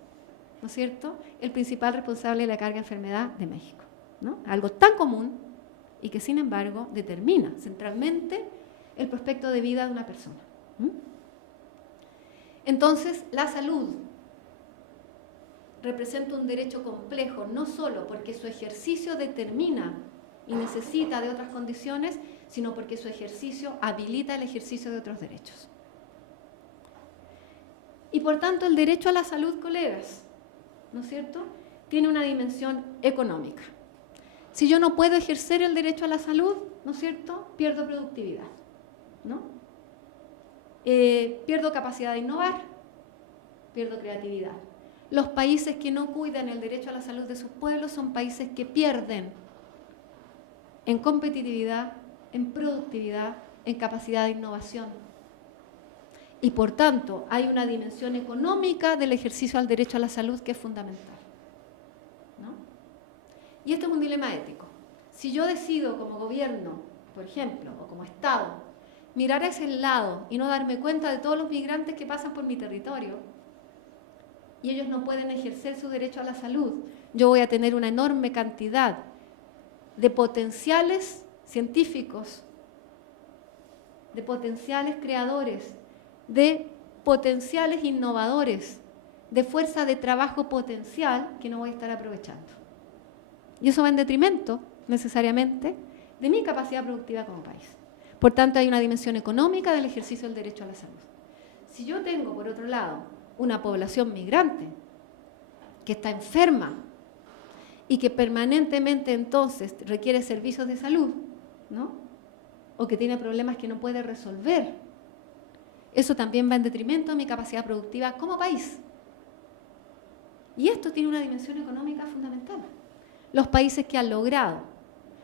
¿no es cierto?, el principal responsable de la carga de enfermedad de México, ¿no? Algo tan común y que, sin embargo, determina centralmente el prospecto de vida de una persona. Entonces, la salud representa un derecho complejo, no solo porque su ejercicio determina y necesita de otras condiciones, sino porque su ejercicio habilita el ejercicio de otros derechos. Y por tanto, el derecho a la salud, colegas, ¿no es cierto?, tiene una dimensión económica. Si yo no puedo ejercer el derecho a la salud, ¿no es cierto?, pierdo productividad, ¿no? Pierdo capacidad de innovar, pierdo creatividad. Los países que no cuidan el derecho a la salud de sus pueblos son países que pierden en competitividad, en productividad, en capacidad de innovación. Y por tanto, hay una dimensión económica del ejercicio al derecho a la salud que es fundamental, ¿no? Y esto es un dilema ético. Si yo decido como gobierno, por ejemplo, o como Estado, mirar a ese lado y no darme cuenta de todos los migrantes que pasan por mi territorio y ellos no pueden ejercer su derecho a la salud, yo voy a tener una enorme cantidad de potenciales científicos, de potenciales creadores, de potenciales innovadores, de fuerza de trabajo potencial que no voy a estar aprovechando. Y eso va en detrimento, necesariamente, de mi capacidad productiva como país. Por tanto, hay una dimensión económica del ejercicio del derecho a la salud. Si yo tengo, por otro lado, una población migrante que está enferma y que permanentemente entonces requiere servicios de salud, ¿no?, o que tiene problemas que no puede resolver, eso también va en detrimento de mi capacidad productiva como país. Y esto tiene una dimensión económica fundamental. Los países que han logrado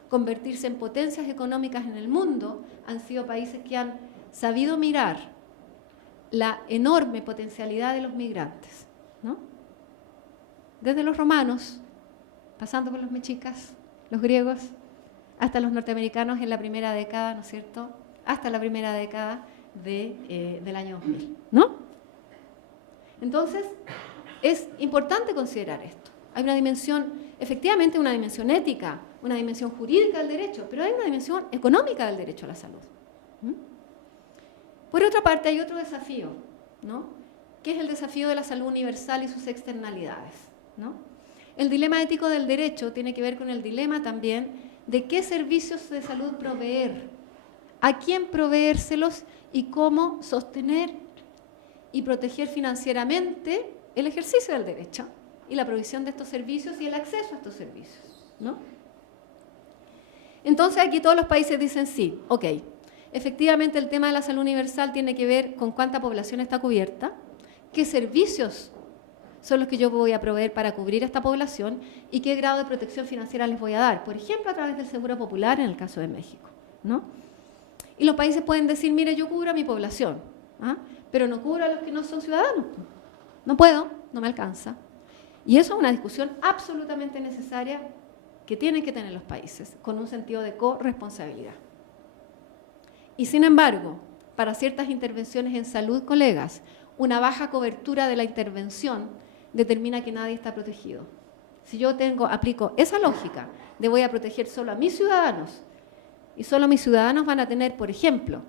convertirse en potencias económicas en el mundo han sido países que han sabido mirar la enorme potencialidad de los migrantes, ¿no? Desde los romanos, pasando por los mexicas, los griegos, hasta los norteamericanos en la primera década, ¿no es cierto?, hasta la primera década del año 2000, ¿no? Entonces, es importante considerar esto. Hay una dimensión, efectivamente una dimensión ética, una dimensión jurídica del derecho, pero hay una dimensión económica del derecho a la salud. Por otra parte, hay otro desafío, ¿no?, que es el desafío de la salud universal y sus externalidades, ¿no? El dilema ético del derecho tiene que ver con el dilema también de qué servicios de salud proveer, a quién proveérselos y cómo sostener y proteger financieramente el ejercicio del derecho y la provisión de estos servicios y el acceso a estos servicios, ¿no? Entonces aquí todos los países dicen sí, ok, efectivamente el tema de la salud universal tiene que ver con cuánta población está cubierta, qué servicios son los que yo voy a proveer para cubrir a esta población y qué grado de protección financiera les voy a dar, por ejemplo, a través del Seguro Popular en el caso de México, ¿no? Y los países pueden decir, mire, yo cubro a mi población, ¿ah?, pero no cubro a los que no son ciudadanos. No puedo, no me alcanza. Y eso es una discusión absolutamente necesaria que tienen que tener los países, con un sentido de corresponsabilidad. Y sin embargo, para ciertas intervenciones en salud, colegas, una baja cobertura de la intervención determina que nadie está protegido. Si yo aplico esa lógica de voy a proteger solo a mis ciudadanos, y solo mis ciudadanos van a tener, por ejemplo,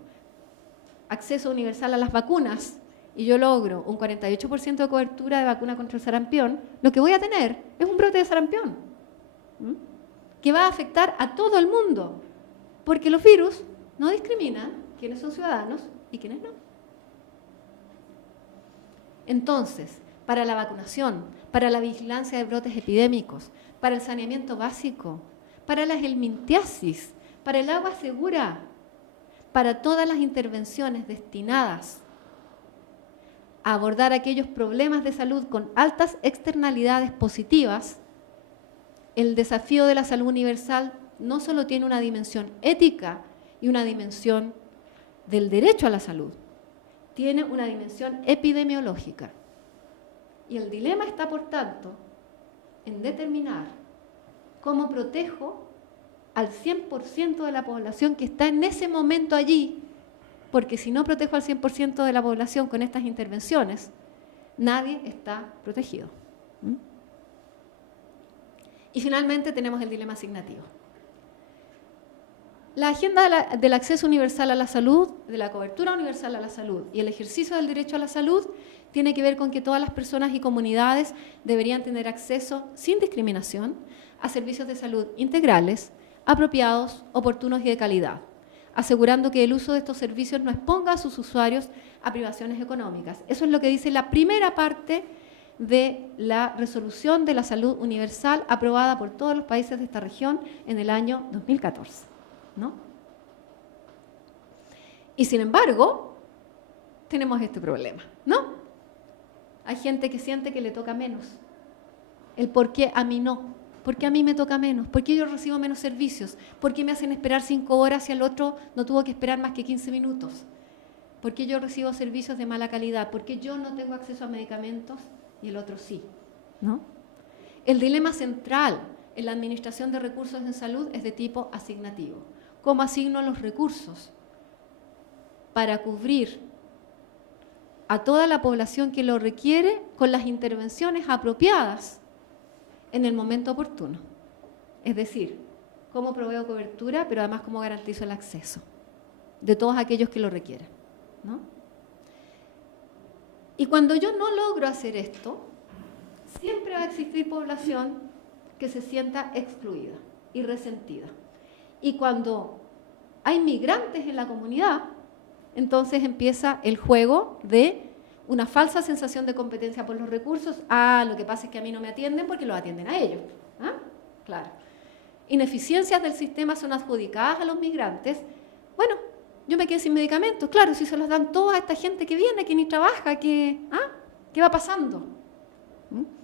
acceso universal a las vacunas, y yo logro un 48% de cobertura de vacuna contra el sarampión, lo que voy a tener es un brote de sarampión, que va a afectar a todo el mundo, porque los virus no discriminan quiénes son ciudadanos y quiénes no. Entonces, para la vacunación, para la vigilancia de brotes epidémicos, para el saneamiento básico, para la helmintiasis, para el agua segura, para todas las intervenciones destinadas a abordar aquellos problemas de salud con altas externalidades positivas, el desafío de la salud universal no solo tiene una dimensión ética y una dimensión del derecho a la salud, tiene una dimensión epidemiológica. Y el dilema está, por tanto, en determinar cómo protejo al 100% de la población que está en ese momento allí, porque si no protejo al 100% de la población con estas intervenciones, nadie está protegido. Y finalmente tenemos el dilema asignativo. La agenda del acceso universal a la salud, de la cobertura universal a la salud y el ejercicio del derecho a la salud tiene que ver con que todas las personas y comunidades deberían tener acceso sin discriminación a servicios de salud integrales, apropiados, oportunos y de calidad, asegurando que el uso de estos servicios no exponga a sus usuarios a privaciones económicas. Eso es lo que dice la primera parte de la resolución de la salud universal aprobada por todos los países de esta región en el año 2014. ¿No? Y sin embargo, tenemos este problema, ¿no? Hay gente que siente que le toca menos. El por qué a mí no. ¿Por qué a mí me toca menos? ¿Por qué yo recibo menos servicios? ¿Por qué me hacen esperar 5 horas y al otro no tuvo que esperar más que 15 minutos? ¿Por qué yo recibo servicios de mala calidad? ¿Por qué yo no tengo acceso a medicamentos y el otro sí? ¿No? El dilema central en la administración de recursos en salud es de tipo asignativo. ¿Cómo asigno los recursos para cubrir a toda la población que lo requiere con las intervenciones apropiadas en el momento oportuno? Es decir, cómo proveo cobertura, pero además cómo garantizo el acceso de todos aquellos que lo requieran, ¿no? Y cuando yo no logro hacer esto, siempre va a existir población que se sienta excluida y resentida. Y cuando hay migrantes en la comunidad, entonces empieza el juego de una falsa sensación de competencia por los recursos. Ah, lo que pasa es que a mí no me atienden porque los atienden a ellos. ¿Ah? Claro. Ineficiencias del sistema son adjudicadas a los migrantes. Bueno, yo me quedé sin medicamentos. Claro, si se los dan todos a esta gente que viene, que ni trabaja, que, ¿qué va pasando?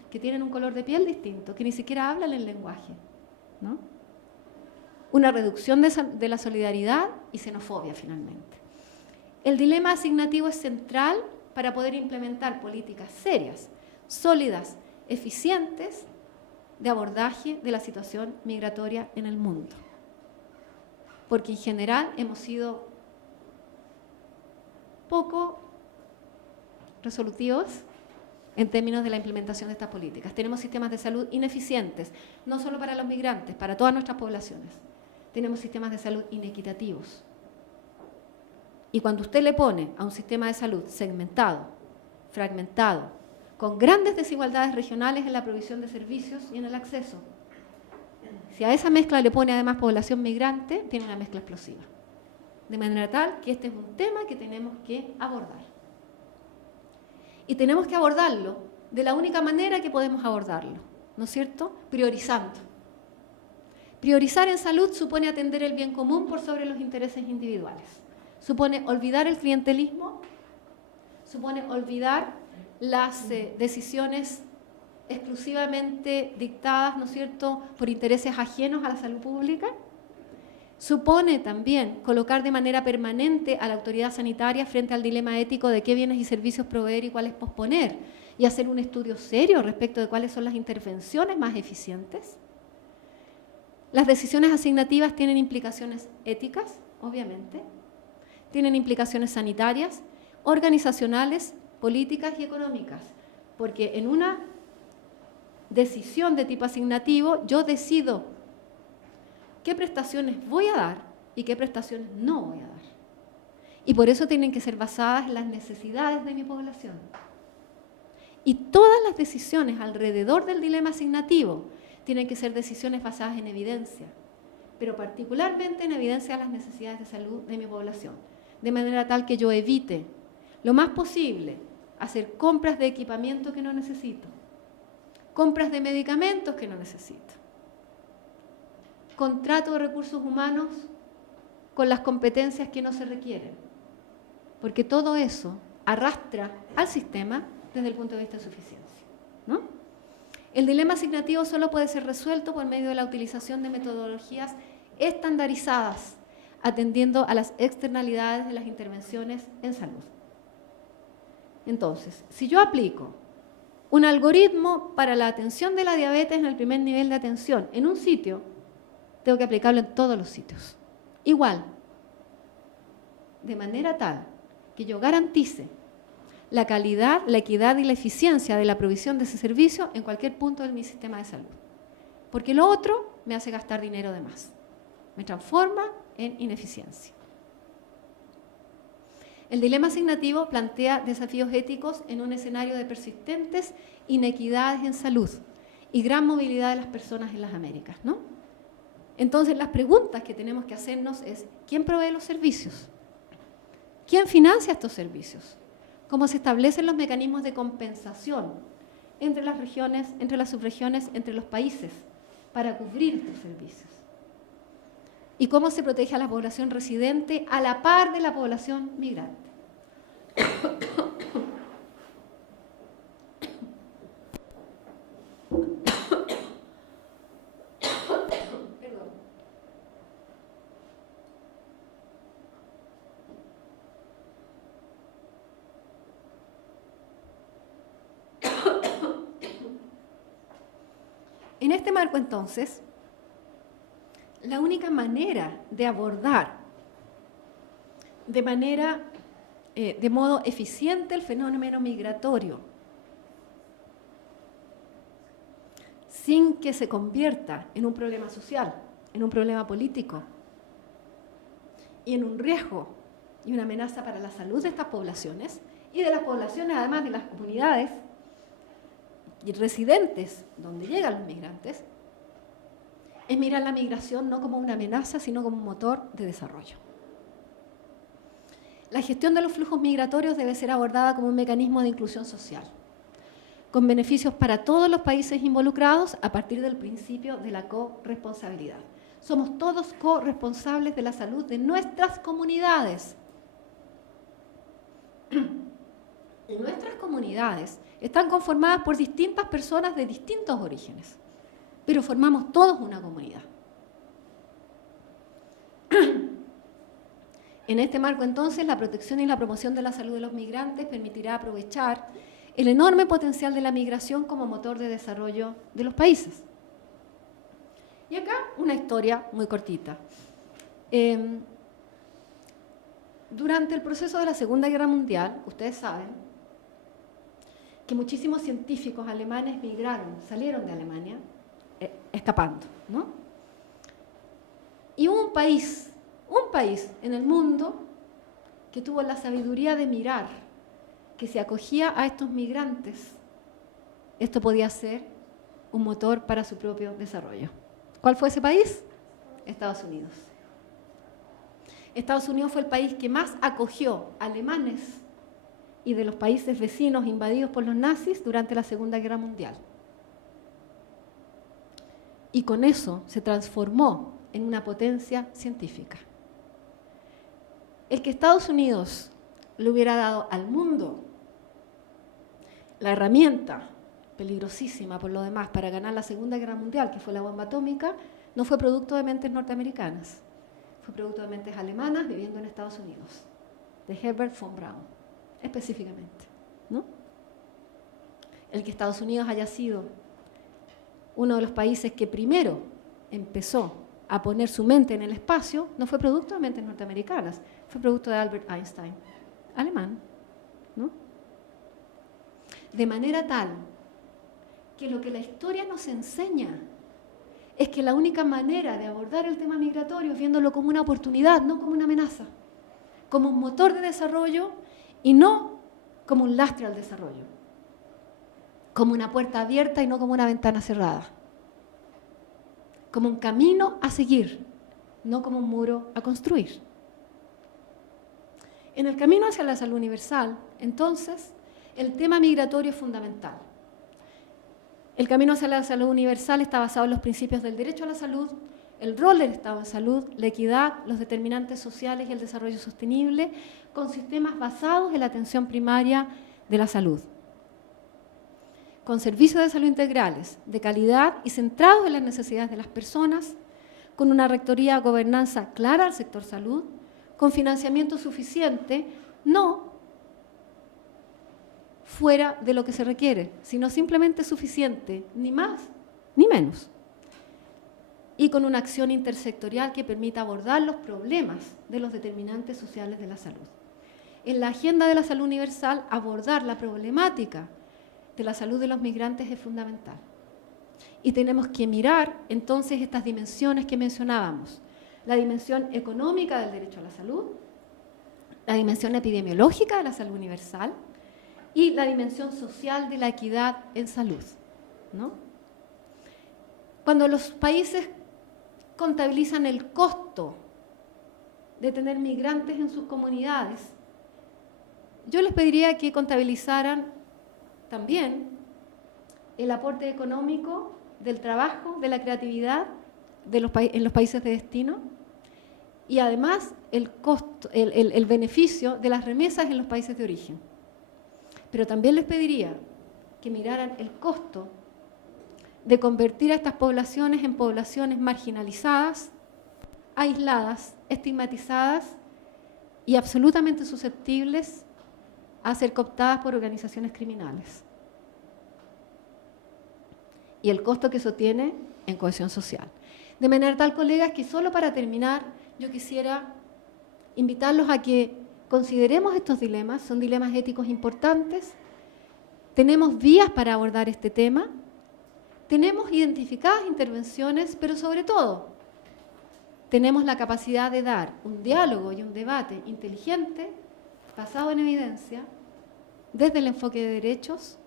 Que tienen un color de piel distinto, que ni siquiera hablan el lenguaje, ¿no? Una reducción de la solidaridad y xenofobia, finalmente. El dilema asignativo es central para poder implementar políticas serias, sólidas, eficientes de abordaje de la situación migratoria en el mundo. Porque en general hemos sido poco resolutivos en términos de la implementación de estas políticas. Tenemos sistemas de salud ineficientes, no solo para los migrantes, para todas nuestras poblaciones. Tenemos sistemas de salud inequitativos. Y cuando usted le pone a un sistema de salud segmentado, fragmentado, con grandes desigualdades regionales en la provisión de servicios y en el acceso, si a esa mezcla le pone además población migrante, tiene una mezcla explosiva. De manera tal que este es un tema que tenemos que abordar. Y tenemos que abordarlo de la única manera que podemos abordarlo, ¿no es cierto? Priorizando. Priorizar en salud supone atender el bien común por sobre los intereses individuales. Supone olvidar el clientelismo, supone olvidar las decisiones exclusivamente dictadas, ¿no es cierto?, por intereses ajenos a la salud pública. Supone también colocar de manera permanente a la autoridad sanitaria frente al dilema ético de qué bienes y servicios proveer y cuáles posponer, y hacer un estudio serio respecto de cuáles son las intervenciones más eficientes. Las decisiones asignativas tienen implicaciones éticas, obviamente, tienen implicaciones sanitarias, organizacionales, políticas y económicas, porque en una decisión de tipo asignativo yo decido qué prestaciones voy a dar y qué prestaciones no voy a dar. Y por eso tienen que ser basadas en las necesidades de mi población. Y todas las decisiones alrededor del dilema asignativo tienen que ser decisiones basadas en evidencia, pero particularmente en evidencia de las necesidades de salud de mi población, de manera tal que yo evite lo más posible hacer compras de equipamiento que no necesito, compras de medicamentos que no necesito, contrato de recursos humanos con las competencias que no se requieren, porque todo eso arrastra al sistema desde el punto de vista de suficiencia, ¿no? El dilema asignativo solo puede ser resuelto por medio de la utilización de metodologías estandarizadas, atendiendo a las externalidades de las intervenciones en salud. Entonces, si yo aplico un algoritmo para la atención de la diabetes en el primer nivel de atención en un sitio, tengo que aplicarlo en todos los sitios. Igual. de manera tal que yo garantice la calidad, la equidad y la eficiencia de la provisión de ese servicio en cualquier punto de mi sistema de salud. Porque lo otro me hace gastar dinero de más. Me transforma en ineficiencia. El dilema asignativo plantea desafíos éticos en un escenario de persistentes inequidades en salud y gran movilidad de las personas en las Américas, ¿no? Entonces, las preguntas que tenemos que hacernos es: ¿quién provee los servicios? ¿Quién financia estos servicios? ¿Cómo se establecen los mecanismos de compensación entre las regiones, entre las subregiones, entre los países para cubrir estos servicios? ¿Y cómo se protege a la población residente a la par de la población migrante? En este marco, entonces, la única manera de abordar de modo eficiente el fenómeno migratorio, sin que se convierta en un problema social, en un problema político y en un riesgo y una amenaza para la salud de estas poblaciones y de las poblaciones, además de las comunidades y residentes donde llegan los migrantes, es mirar la migración no como una amenaza, sino como un motor de desarrollo. La gestión de los flujos migratorios debe ser abordada como un mecanismo de inclusión social, con beneficios para todos los países involucrados a partir del principio de la corresponsabilidad. Somos todos corresponsables de la salud de nuestras comunidades. Y nuestras comunidades están conformadas por distintas personas de distintos orígenes, pero formamos todos una comunidad. En este marco, entonces, la protección y la promoción de la salud de los migrantes permitirá aprovechar el enorme potencial de la migración como motor de desarrollo de los países. Y acá una historia muy cortita. Durante el proceso de la Segunda Guerra Mundial, ustedes saben que muchísimos científicos alemanes migraron, salieron de Alemania, escapando, ¿no? Y hubo un país en el mundo que tuvo la sabiduría de mirar, que se acogía a estos migrantes. Esto podía ser un motor para su propio desarrollo. ¿Cuál fue ese país? Estados Unidos. Estados Unidos fue el país que más acogió alemanes y de los países vecinos invadidos por los nazis durante la Segunda Guerra Mundial. Y con eso se transformó en una potencia científica. El que Estados Unidos le hubiera dado al mundo la herramienta peligrosísima por lo demás para ganar la Segunda Guerra Mundial, que fue la bomba atómica, no fue producto de mentes norteamericanas, fue producto de mentes alemanas viviendo en Estados Unidos, de Herbert von Braun, específicamente, ¿no? El que Estados Unidos haya sido uno de los países que primero empezó a poner su mente en el espacio, no fue producto de mentes norteamericanas, fue producto de Albert Einstein, alemán, ¿no? De manera tal que lo que la historia nos enseña es que la única manera de abordar el tema migratorio es viéndolo como una oportunidad, no como una amenaza, como un motor de desarrollo y no como un lastre al desarrollo, como una puerta abierta y no como una ventana cerrada, como un camino a seguir, no como un muro a construir. En el camino hacia la salud universal, entonces, el tema migratorio es fundamental. El camino hacia la salud universal está basado en los principios del derecho a la salud, el rol del Estado en salud, la equidad, los determinantes sociales y el desarrollo sostenible, con sistemas basados en la atención primaria de la salud, con servicios de salud integrales, de calidad y centrados en las necesidades de las personas, con una rectoría de gobernanza clara al sector salud, con financiamiento suficiente, no fuera de lo que se requiere, sino simplemente suficiente, ni más ni menos. y con una acción intersectorial que permita abordar los problemas de los determinantes sociales de la salud. En la agenda de la salud universal, abordar la problemática de la salud de los migrantes es fundamental. Y tenemos que mirar entonces estas dimensiones que mencionábamos. La dimensión económica del derecho a la salud, la dimensión epidemiológica de la salud universal y la dimensión social de la equidad en salud, ¿no? Cuando los países contabilizan el costo de tener migrantes en sus comunidades, yo les pediría que contabilizaran también el aporte económico del trabajo, de la creatividad en los países de destino y además el beneficio de las remesas en los países de origen. Pero también les pediría que miraran el costo de convertir a estas poblaciones en poblaciones marginalizadas, aisladas, estigmatizadas y absolutamente susceptibles a ser cooptadas por organizaciones criminales. Y el costo que eso tiene en cohesión social. De manera tal, colegas, que solo para terminar, yo quisiera invitarlos a que consideremos estos dilemas, son dilemas éticos importantes, tenemos vías para abordar este tema, tenemos identificadas intervenciones, pero sobre todo, tenemos la capacidad de dar un diálogo y un debate inteligente, basado en evidencia, desde el enfoque de derechos,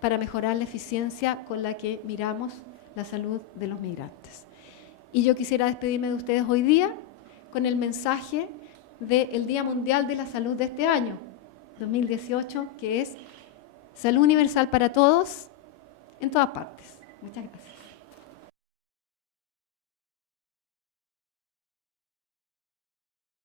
para mejorar la eficiencia con la que miramos la salud de los migrantes. Y yo quisiera despedirme de ustedes hoy día con el mensaje del Día Mundial de la Salud de este año, 2018, que es salud universal para todos, en todas partes. Muchas gracias.